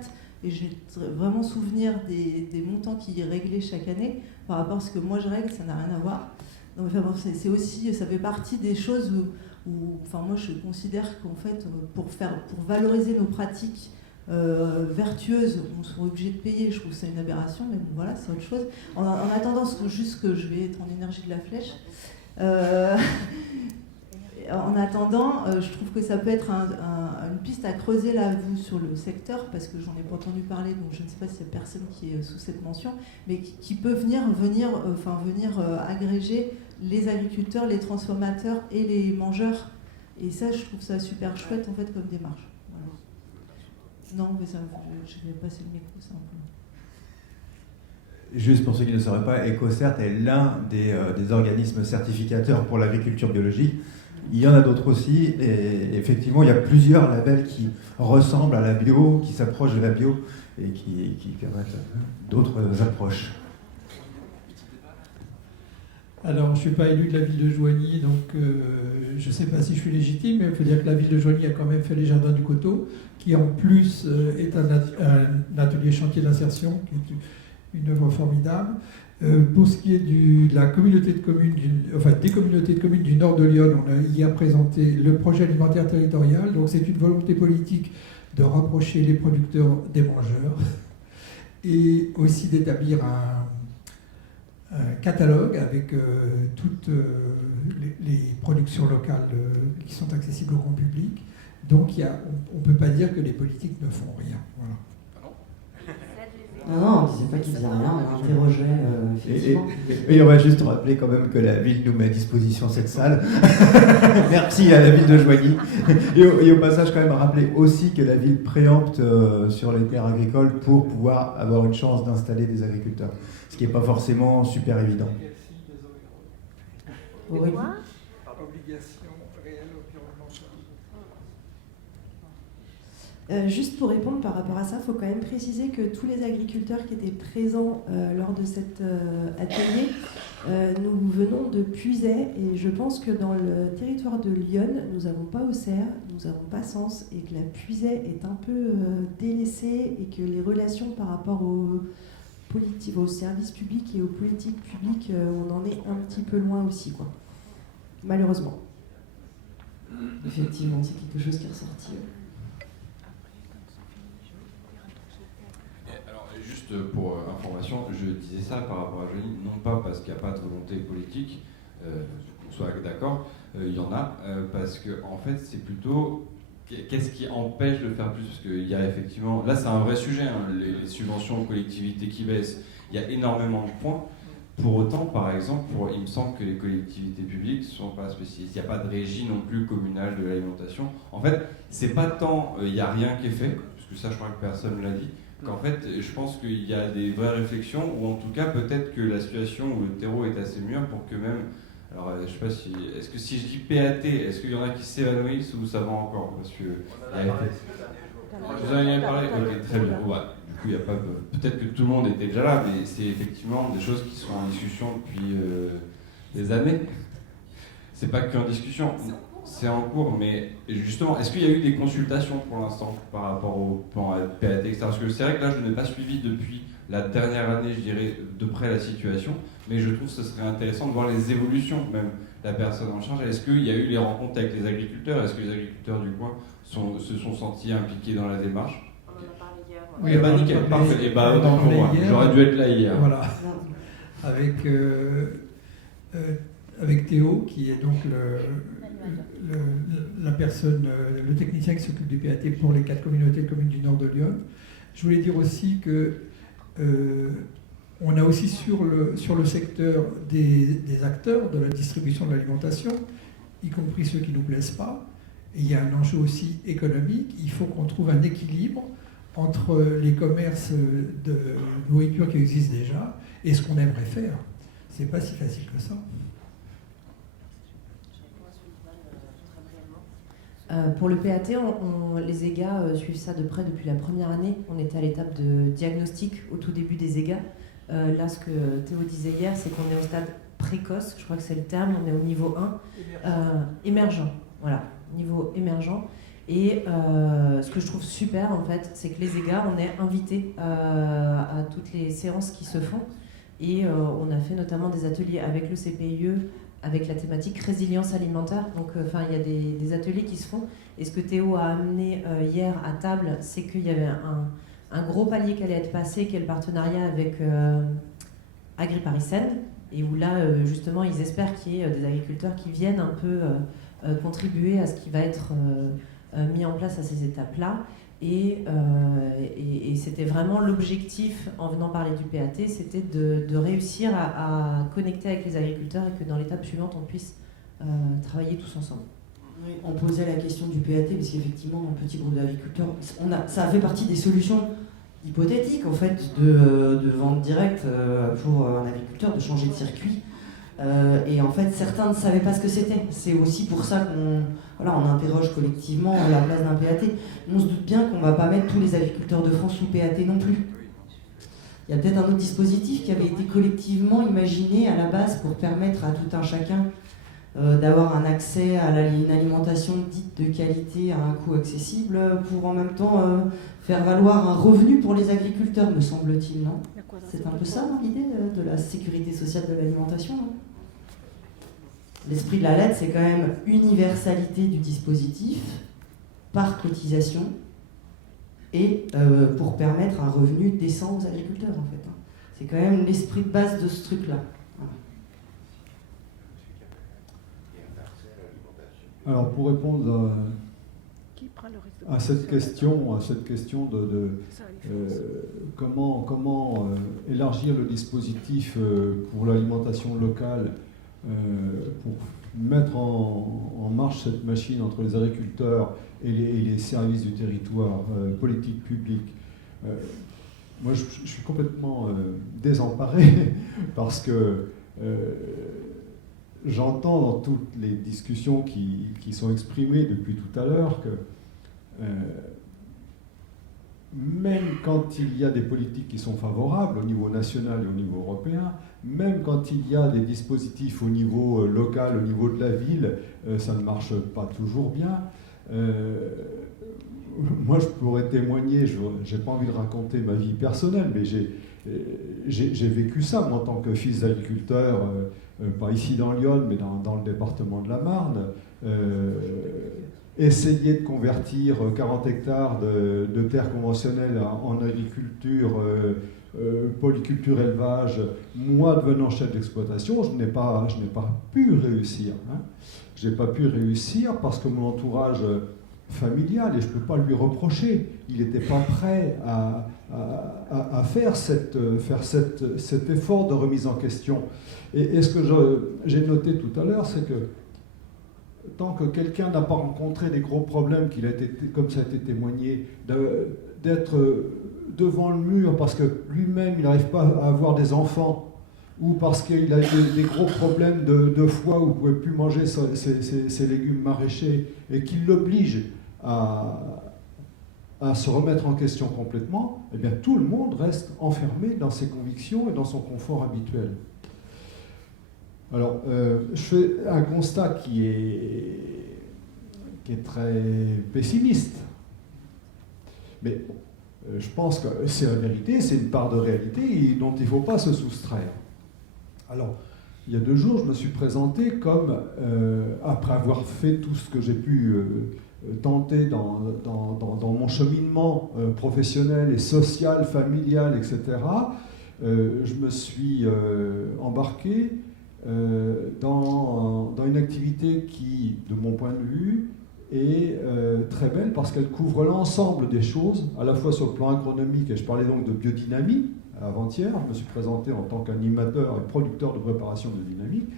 et j'ai vraiment souvenir des montants qu'il réglait chaque année par rapport à ce que moi je règle, ça n'a rien à voir. Donc, enfin, bon, c'est aussi, ça fait partie des choses où enfin, moi je considère qu'en fait, pour valoriser nos pratiques vertueuses, on soit obligé de payer. Je trouve ça une aberration, mais bon, voilà, c'est autre chose. En attendant, juste que je vais être en énergie de la flèche. En attendant, je trouve que ça peut être une piste à creuser là, vous, sur le secteur, parce que j'en ai pas entendu parler, donc je ne sais pas s'il y a personne qui est sous cette mention, mais qui peut venir agréger les agriculteurs, les transformateurs et les mangeurs. Et ça, je trouve ça super chouette en fait comme démarche. Voilà. Non, mais ça, je vais passer le micro, c'est un peu. Juste pour ceux qui ne sauraient pas, EcoCert est l'un des organismes certificateurs pour l'agriculture biologique. Il y en a d'autres aussi, et effectivement, il y a plusieurs labels qui ressemblent à la bio, qui s'approchent de la bio, et qui permettent d'autres approches. Alors, je ne suis pas élu de la ville de Joigny, donc je ne sais pas si je suis légitime, mais il faut dire que la ville de Joigny a quand même fait les jardins du Coteau, qui en plus est un atelier chantier d'insertion, qui est une œuvre formidable. Pour ce qui est de la communauté de communes, des communautés de communes du nord de Lyon, on y a présenté le projet alimentaire territorial. Donc c'est une volonté politique de rapprocher les producteurs des mangeurs et aussi d'établir un catalogue avec toutes les productions locales qui sont accessibles au grand public. Donc on ne peut pas dire que les politiques ne font rien. Voilà. Non, on disait pas qu'ils faisaient rien, on interrogeait effectivement. Et on va juste rappeler quand même que la ville nous met à disposition cette salle. Merci à la ville de Joigny. Et au passage, quand même, rappeler aussi que la ville préempte sur les terres agricoles pour pouvoir avoir une chance d'installer des agriculteurs. Ce qui n'est pas forcément super évident. Oui. Obligation réelle environnementale. Juste pour répondre par rapport à ça, il faut quand même préciser que tous les agriculteurs qui étaient présents lors de cet atelier, nous venons de Puisaye, et je pense que dans le territoire de Lyon, nous n'avons pas Auxerre, nous n'avons pas Sens, et que la Puisaye est un peu délaissée, et que les relations par rapport aux services publics et aux politiques publiques, on en est un petit peu loin aussi, quoi. Malheureusement. Effectivement, c'est quelque chose qui est ressorti. Alors, juste pour information, je disais ça par rapport à Johnny, non pas parce qu'il n'y a pas de volonté politique, qu'on soit d'accord, il y en a, parce que en fait c'est plutôt qu'est-ce qui empêche de faire plus, parce qu'il y a effectivement, là c'est un vrai sujet, hein, les subventions aux collectivités qui baissent, il y a énormément de points. Pour autant, par exemple, il me semble que les collectivités publiques ne sont pas spécialisées. Il n'y a pas de régie non plus communale de l'alimentation. En fait, c'est pas tant il n'y a rien qui est fait, parce que ça je crois que personne ne l'a dit, qu'en fait je pense qu'il y a des vraies réflexions, ou en tout cas peut-être que la situation où le terreau est assez mûr pour que même... Alors je sais pas si... Est-ce que si je dis PAT, est-ce qu'il y en a qui s'évanouissent ou ça va encore? Parce que... Vous en avez parlé? Ok, très bien. Ouais. Du coup, il y a pas... Peut-être que tout le monde était déjà là, mais c'est effectivement des choses qui sont en discussion depuis des années. C'est pas qu'en discussion, c'est en cours, mais justement, est-ce qu'il y a eu des consultations pour l'instant par rapport au plan PAT, etc. Parce que c'est vrai que là, je n'ai pas suivi depuis la dernière année, je dirais, de près la situation, mais je trouve que ce serait intéressant de voir les évolutions, même la personne en charge. Est-ce qu'il y a eu les rencontres avec les agriculteurs? Est-ce que les agriculteurs du coin se sont sentis impliqués dans la démarche? Oui, et bah nickel, parfait. Et bah autant pour moi. J'aurais dû être là hier. Voilà. Avec Théo, qui est donc la personne, le technicien qui s'occupe du PAT pour les 4 communautés de communes du nord de Lyon. Je voulais dire aussi que on a aussi sur le secteur des acteurs de la distribution de l'alimentation, y compris ceux qui ne nous plaisent pas. Et il y a un enjeu aussi économique. Il faut qu'on trouve un équilibre entre les commerces de nourriture qui existent déjà et ce qu'on aimerait faire. C'est pas si facile que ça. Pour le PAT, les EGA suivent ça de près depuis la première année. On était à l'étape de diagnostic au tout début des EGA. Là, ce que Théo disait hier, c'est qu'on est au stade précoce, je crois que c'est le terme, on est au niveau 1, émergent. Voilà, niveau émergent. Et ce que je trouve super, en fait, c'est que les EGA, on est invités à toutes les séances qui se font. Et on a fait notamment des ateliers avec le CPIE, avec la thématique résilience alimentaire. Donc, il y a des ateliers qui se font. Et ce que Théo a amené hier à table, c'est qu'il y avait un gros palier qui allait être passé, qui est le partenariat avec AgriParisSend, et où là, justement, ils espèrent qu'il y ait des agriculteurs qui viennent un peu contribuer à ce qui va être mis en place à ces étapes-là. Et c'était vraiment l'objectif, en venant parler du PAT, c'était de réussir à connecter avec les agriculteurs et que dans l'étape suivante, on puisse travailler tous ensemble. Oui, on posait la question du PAT, parce qu'effectivement, dans le petit groupe d'agriculteurs, ça a fait partie des solutions hypothétiques, en fait, de vente directe pour un agriculteur, de changer de circuit. Et en fait, certains ne savaient pas ce que c'était. C'est aussi pour ça qu'on interroge collectivement la place d'un PAT. On se doute bien qu'on ne va pas mettre tous les agriculteurs de France sous PAT non plus. Il y a peut-être un autre dispositif qui avait été collectivement imaginé à la base pour permettre à tout un chacun d'avoir un accès à une alimentation dite de qualité à un coût accessible, pour en même temps faire valoir un revenu pour les agriculteurs, me semble-t-il, non? C'est un peu ça, hein, l'idée de la sécurité sociale de l'alimentation, non? L'esprit de la lettre, c'est quand même universalité du dispositif par cotisation et pour permettre un revenu décent aux agriculteurs, en fait. C'est quand même l'esprit de base de ce truc-là. Alors, pour répondre à cette question de comment élargir le dispositif pour l'alimentation locale, pour mettre en marche cette machine entre les agriculteurs et les services du territoire, politique publique. Moi, je suis complètement désemparé parce que j'entends dans toutes les discussions qui sont exprimées depuis tout à l'heure que même quand il y a des politiques qui sont favorables au niveau national et au niveau européen, même quand il y a des dispositifs au niveau local, au niveau de la ville, ça ne marche pas toujours bien. Moi, je pourrais témoigner, je n'ai pas envie de raconter ma vie personnelle, mais j'ai vécu ça, moi, en tant que fils d'agriculteur, pas ici dans Lyon, mais dans le département de la Marne. Essayer de convertir 40 hectares de terres conventionnelles en agriculture, polyculture, élevage. Moi, devenant chef d'exploitation, je n'ai pas pu réussir. Hein. Je n'ai pas pu réussir parce que mon entourage familial, et je ne peux pas lui reprocher, il n'était pas prêt à faire cet effort de remise en question. Et ce que j'ai noté tout à l'heure, c'est que tant que quelqu'un n'a pas rencontré des gros problèmes, qu'il a été, comme ça a été témoigné, d'être devant le mur parce que lui-même il n'arrive pas à avoir des enfants, ou parce qu'il a des gros problèmes de foie où il ne pouvait plus manger ses légumes maraîchers, et qu'il l'oblige à se remettre en question complètement, eh bien tout le monde reste enfermé dans ses convictions et dans son confort habituel. Alors, je fais un constat qui est très pessimiste. Mais je pense que c'est la vérité, c'est une part de réalité dont il ne faut pas se soustraire. Alors, il y a 2 jours, je me suis présenté comme, après avoir fait tout ce que j'ai pu tenter dans mon cheminement professionnel et social, familial, etc., je me suis embarqué dans une activité qui, de mon point de vue, est très belle parce qu'elle couvre l'ensemble des choses, à la fois sur le plan agronomique, et je parlais donc de biodynamie avant-hier, je me suis présenté en tant qu'animateur et producteur de préparation de dynamique,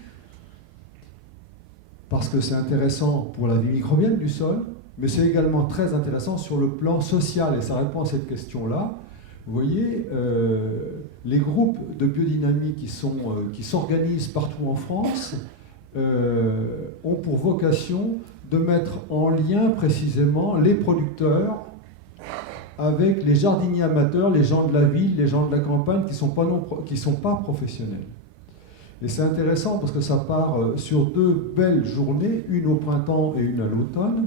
parce que c'est intéressant pour la vie microbienne du sol, mais c'est également très intéressant sur le plan social, et ça répond à cette question-là. Vous voyez, les groupes de biodynamie qui s'organisent partout en France ont pour vocation de mettre en lien précisément les producteurs avec les jardiniers amateurs, les gens de la ville, les gens de la campagne qui ne sont pas professionnels. Et c'est intéressant parce que ça part sur 2 belles journées, une au printemps et une à l'automne.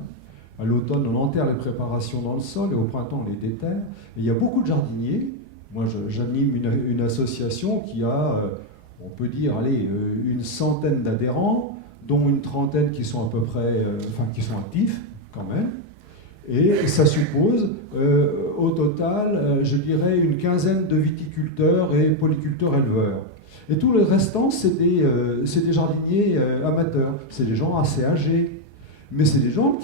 À l'automne, on enterre les préparations dans le sol et au printemps, on les déterre. Et il y a beaucoup de jardiniers. Moi, j'anime une association qui a, on peut dire, allez, une centaine d'adhérents, dont une trentaine qui sont à peu près, qui sont actifs quand même. Et ça suppose, au total, je dirais, une quinzaine de viticulteurs et polyculteurs éleveurs. Et tout le restant, c'est des jardiniers amateurs. C'est des gens assez âgés. Mais c'est des gens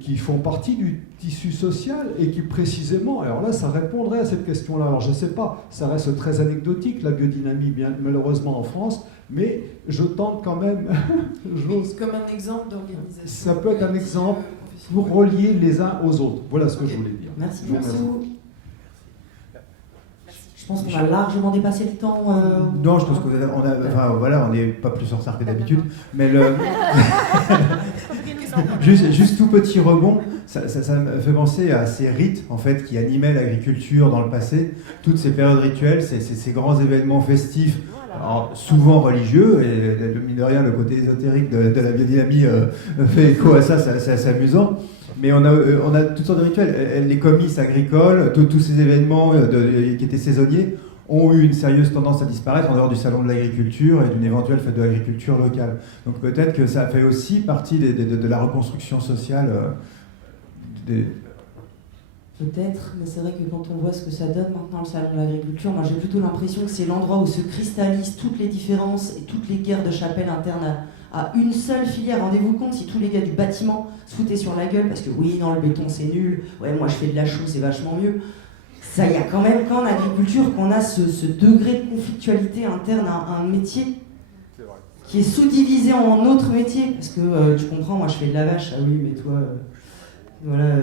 qui font partie du tissu social et qui précisément, alors là ça répondrait à cette question-là, alors je ne sais pas, ça reste très anecdotique la biodynamie bien, malheureusement en France, mais je tente quand même, comme un exemple d'organisation. Ça peut être un exemple pour relier les uns aux autres, voilà ce que je voulais dire. Merci beaucoup. Je pense qu'on a largement dépassé le temps. Non, je pense qu'on on n'est pas plus en retard que d'habitude, mais juste tout petit rebond, ça me fait penser à ces rites en fait qui animaient l'agriculture dans le passé, toutes ces périodes rituelles, ces grands événements festifs, alors, souvent religieux, et mine de rien le côté ésotérique de la biodynamie fait écho à ça, c'est assez amusant. Mais on a toutes sortes de rituels. Les comices agricoles, tous ces événements qui étaient saisonniers ont eu une sérieuse tendance à disparaître en dehors du salon de l'agriculture et d'une éventuelle fête de l'agriculture locale. Donc peut-être que ça fait aussi partie de la reconstruction sociale. Peut-être, mais c'est vrai que quand on voit ce que ça donne maintenant le salon de l'agriculture, moi j'ai plutôt l'impression que c'est l'endroit où se cristallisent toutes les différences et toutes les guerres de chapelle internes à une seule filière. Rendez-vous compte si tous les gars du bâtiment se foutaient sur la gueule parce que oui, non, le béton c'est nul, ouais, moi je fais de la chaux, c'est vachement mieux. Ça, il y a quand même qu'en agriculture qu'on a ce degré de conflictualité interne à un métier qui est sous-divisé en autres métiers. Parce que tu comprends, moi je fais de la vache, ah oui, mais toi, voilà,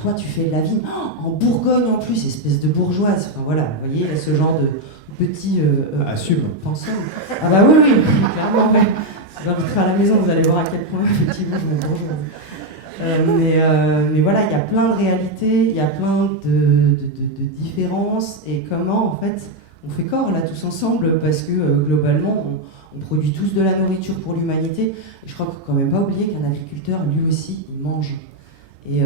toi tu fais de la vigne, en Bourgogne en plus, espèce de bourgeoise. Enfin voilà, vous voyez, il y a ce genre de petit assume. Penseur. Ah bah oui, clairement, ouais. J'inviterai à la maison, vous allez voir à quel point effectivement je me bourgeoise. Mais voilà, il y a plein de réalités, il y a plein de différences, et comment en fait on fait corps là tous ensemble, parce que globalement on produit tous de la nourriture pour l'humanité. Et je crois qu'il ne faut quand même pas oublier qu'un agriculteur lui aussi il mange. Et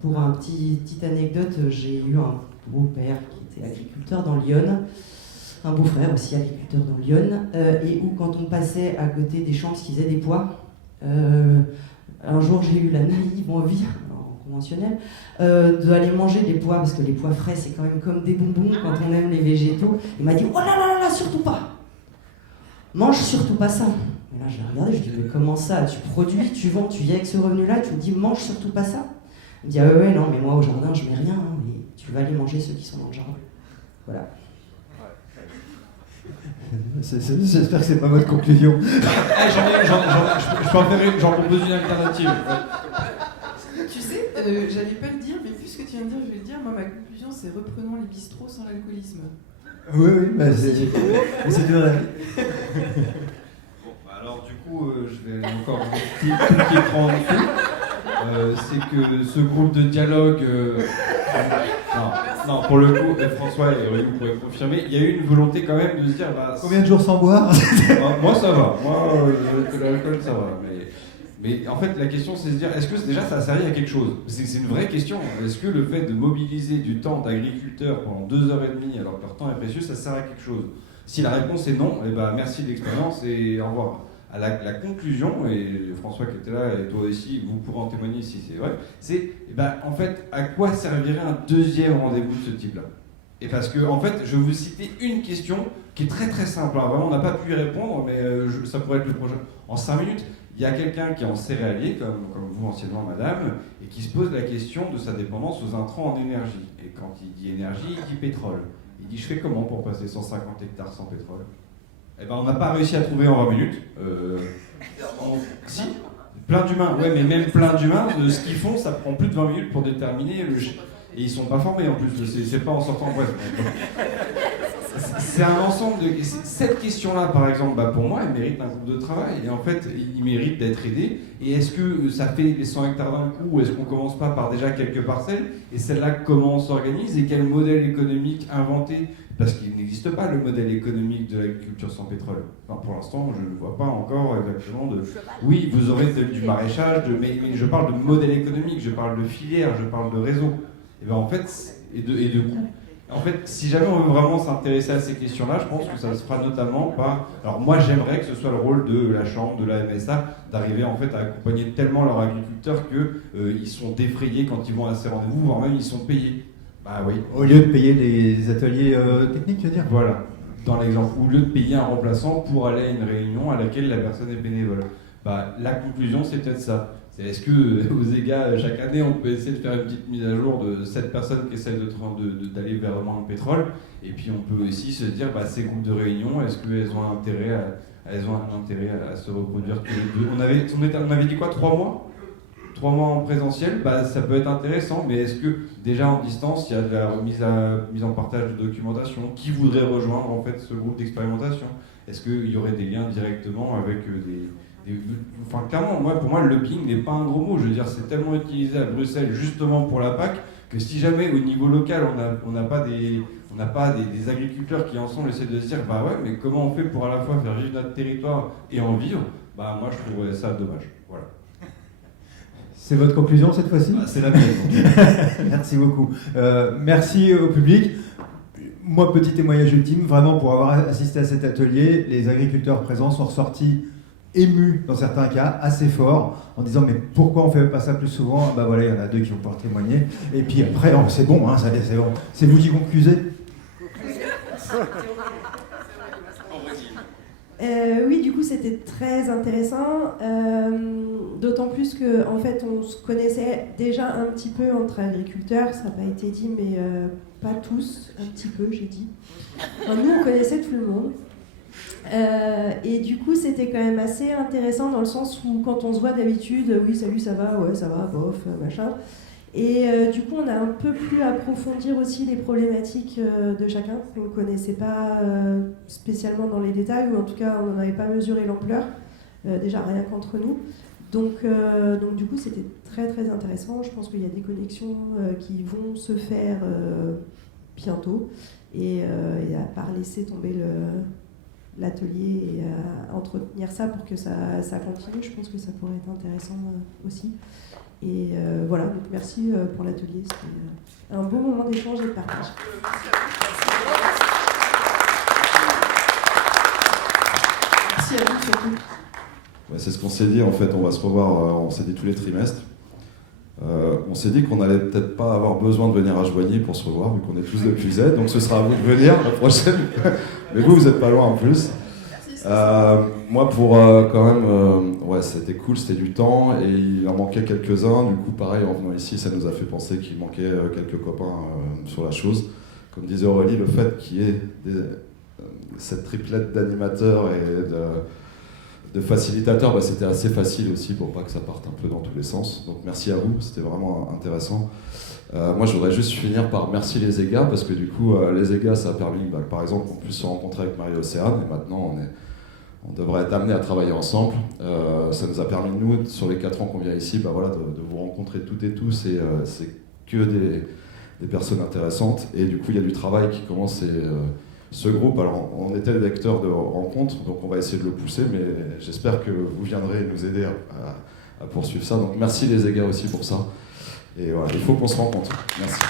pour un petite anecdote, j'ai eu un beau-père qui était agriculteur dans l'Yonne, un beau-frère aussi agriculteur dans l'Yonne, et où quand on passait à côté des champs qui faisaient des pois, un jour j'ai eu la naïve envie, en conventionnel, d'aller manger des pois, parce que les pois frais c'est quand même comme des bonbons quand on aime les végétaux. Il m'a dit oh là là là, surtout pas, mange surtout pas ça. Et là je l'ai regardé, je lui ai dit mais comment ça, tu produis, tu vends, tu viens avec ce revenu là, tu me dis mange surtout pas ça. Il me dit ah ouais non mais moi au jardin je mets rien, hein, mais tu vas aller manger ceux qui sont dans le jardin. Voilà. J'espère que c'est pas votre conclusion. J'en propose une alternative. Tu sais, j'allais pas le dire, mais vu ce que tu viens de dire, je vais le dire. Moi, ma conclusion, c'est reprenons les bistrots sans l'alcoolisme. Oui, bah c'est dur. Bon, alors du coup, je vais encore un petit écran en dessous. C'est que ce groupe de dialogue... Non, pour le coup, François et Rudy, vous pourrez confirmer, il y a eu une volonté quand même de se dire... Combien de jours sans boire? Moi, ça va. Moi, l'alcool, ça va. Mais en fait, la question, c'est de se dire, est-ce que déjà ça a servi à quelque chose? C'est une vraie question. Est-ce que le fait de mobiliser du temps d'agriculteurs pendant 2h30, alors que leur temps est précieux, ça sert à quelque chose? Si la réponse est non, eh ben, merci de l'expérience et au revoir. À la conclusion, et François qui était là, et toi aussi, vous pourrez en témoigner si c'est vrai, c'est, en fait, à quoi servirait un deuxième rendez-vous de ce type-là? Et parce que, en fait, je vais vous citer une question qui est très très simple. Hein. Vraiment, on n'a pas pu y répondre, mais ça pourrait être le prochain. En 5 minutes, il y a quelqu'un qui est en céréalier, comme vous anciennement, madame, et qui se pose la question de sa dépendance aux intrants en énergie. Et quand il dit énergie, il dit pétrole. Il dit, je fais comment pour passer 150 hectares sans pétrole? Eh ben, on n'a pas réussi à trouver en 20 minutes. Si, plein d'humains. Ouais, mais même plein d'humains, ce qu'ils font, ça prend plus de 20 minutes pour déterminer le... Et ils sont pas formés en plus, c'est pas en sortant bref. C'est un ensemble de... Cette question-là, par exemple, pour moi, elle mérite un groupe de travail. Et en fait, il mérite d'être aidé. Et est-ce que ça fait les 100 hectares d'un coup, ou est-ce qu'on commence pas par déjà quelques parcelles? Et celle-là, comment on s'organise? Et quel modèle économique inventer? Parce qu'il n'existe pas le modèle économique de l'agriculture sans pétrole. Enfin, pour l'instant, je ne vois pas encore exactement de... Oui, vous aurez du maraîchage, mais je parle de modèle économique, je parle de filière, je parle de réseau. Et en fait, et de coûts. En fait, si jamais on veut vraiment s'intéresser à ces questions-là, je pense que ça se fera notamment par... Alors moi, j'aimerais que ce soit le rôle de la Chambre, de la MSA, d'arriver en fait à accompagner tellement leurs agriculteurs qu'ils sont défrayés quand ils vont à ces rendez-vous, voire même ils sont payés. Bah oui. Au lieu de payer les ateliers techniques, tu veux dire? Voilà, dans l'exemple. Au lieu de payer un remplaçant pour aller à une réunion à laquelle la personne est bénévole. La conclusion, c'est peut-être ça. Est-ce que, aux EGA, chaque année, on peut essayer de faire une petite mise à jour de cette personne qui essaie d'aller vers moins de pétrole? Et puis on peut aussi se dire, ces groupes de réunion, est-ce qu'elles ont un intérêt à se reproduire tous les deux? On avait dit quoi, 3 mois? 3 mois en présentiel, ça peut être intéressant, mais est-ce que déjà en distance, il y a de la mise en partage de documentation? Qui voudrait rejoindre en fait ce groupe d'expérimentation? Est-ce qu'il y aurait des liens directement avec Enfin, clairement, pour moi, le lobbying n'est pas un gros mot. Je veux dire, c'est tellement utilisé à Bruxelles justement pour la PAC que si jamais au niveau local, on n'a pas des agriculteurs qui ensemble essaient de se dire, mais comment on fait pour à la fois faire vivre notre territoire et en vivre? Moi, je trouverais ça dommage. Voilà. C'est votre conclusion cette fois-ci? C'est la mienne. Merci beaucoup. Merci au public. Moi, petit témoignage ultime, vraiment pour avoir assisté à cet atelier, les agriculteurs présents sont ressortis émus dans certains cas, assez forts, en disant mais pourquoi on ne fait pas ça plus souvent? Voilà, il y en a 2 qui vont pouvoir témoigner. Et puis après, c'est bon, hein, c'est bon. C'est vous qui conclusez? Oui, du coup, c'était très intéressant, d'autant plus que en fait, on se connaissait déjà un petit peu entre agriculteurs, ça n'a pas été dit, mais pas tous, un petit peu, j'ai dit. Enfin, nous, on connaissait tout le monde. Et du coup, c'était quand même assez intéressant dans le sens où quand on se voit d'habitude, oui, salut, ça va, ouais, ça va, bof, machin. Et du coup, on a un peu pu approfondir aussi les problématiques de chacun, qu'on ne connaissait pas spécialement dans les détails, ou en tout cas, on n'en avait pas mesuré l'ampleur, déjà rien qu'entre nous. Donc du coup, c'était très très intéressant. Je pense qu'il y a des connexions qui vont se faire bientôt, et à part laisser tomber l'atelier et à entretenir ça pour que ça continue, je pense que ça pourrait être intéressant aussi. Et voilà, donc merci pour l'atelier, c'était un beau moment d'échange et de partage. Merci à vous surtout. Ouais, c'est ce qu'on s'est dit, en fait, on va se revoir, on s'est dit tous les trimestres. On s'est dit qu'on n'allait peut-être pas avoir besoin de venir à Joigny pour se revoir, vu qu'on est tous depuis Z, donc ce sera à vous de venir la prochaine. Mais vous n'êtes pas loin en plus. Moi, pour quand même, ouais, c'était cool, c'était du temps, et il en manquait quelques-uns. Du coup, pareil, en venant ici, ça nous a fait penser qu'il manquait quelques copains sur la chose. Comme disait Aurélie, le fait qu'il y ait cette triplette d'animateurs et de facilitateurs, bah, c'était assez facile aussi pour pas que ça parte un peu dans tous les sens. Donc merci à vous, c'était vraiment intéressant. Moi, je voudrais juste finir par merci les EGA, parce que du coup, les EGA, ça a permis, bah, par exemple, qu'on puisse se rencontrer avec Marie-Océane, et maintenant, on devrait être amenés à travailler ensemble. Ça nous a permis, nous, sur les 4 ans qu'on vient ici, bah voilà, de vous rencontrer toutes et tous, et c'est que des personnes intéressantes. Et du coup, il y a du travail qui commence. Et ce groupe, alors on était le vecteur de rencontre, donc on va essayer de le pousser, mais j'espère que vous viendrez nous aider à poursuivre ça. Donc merci les EGA aussi pour ça. Et voilà, il faut qu'on se rencontre. Merci.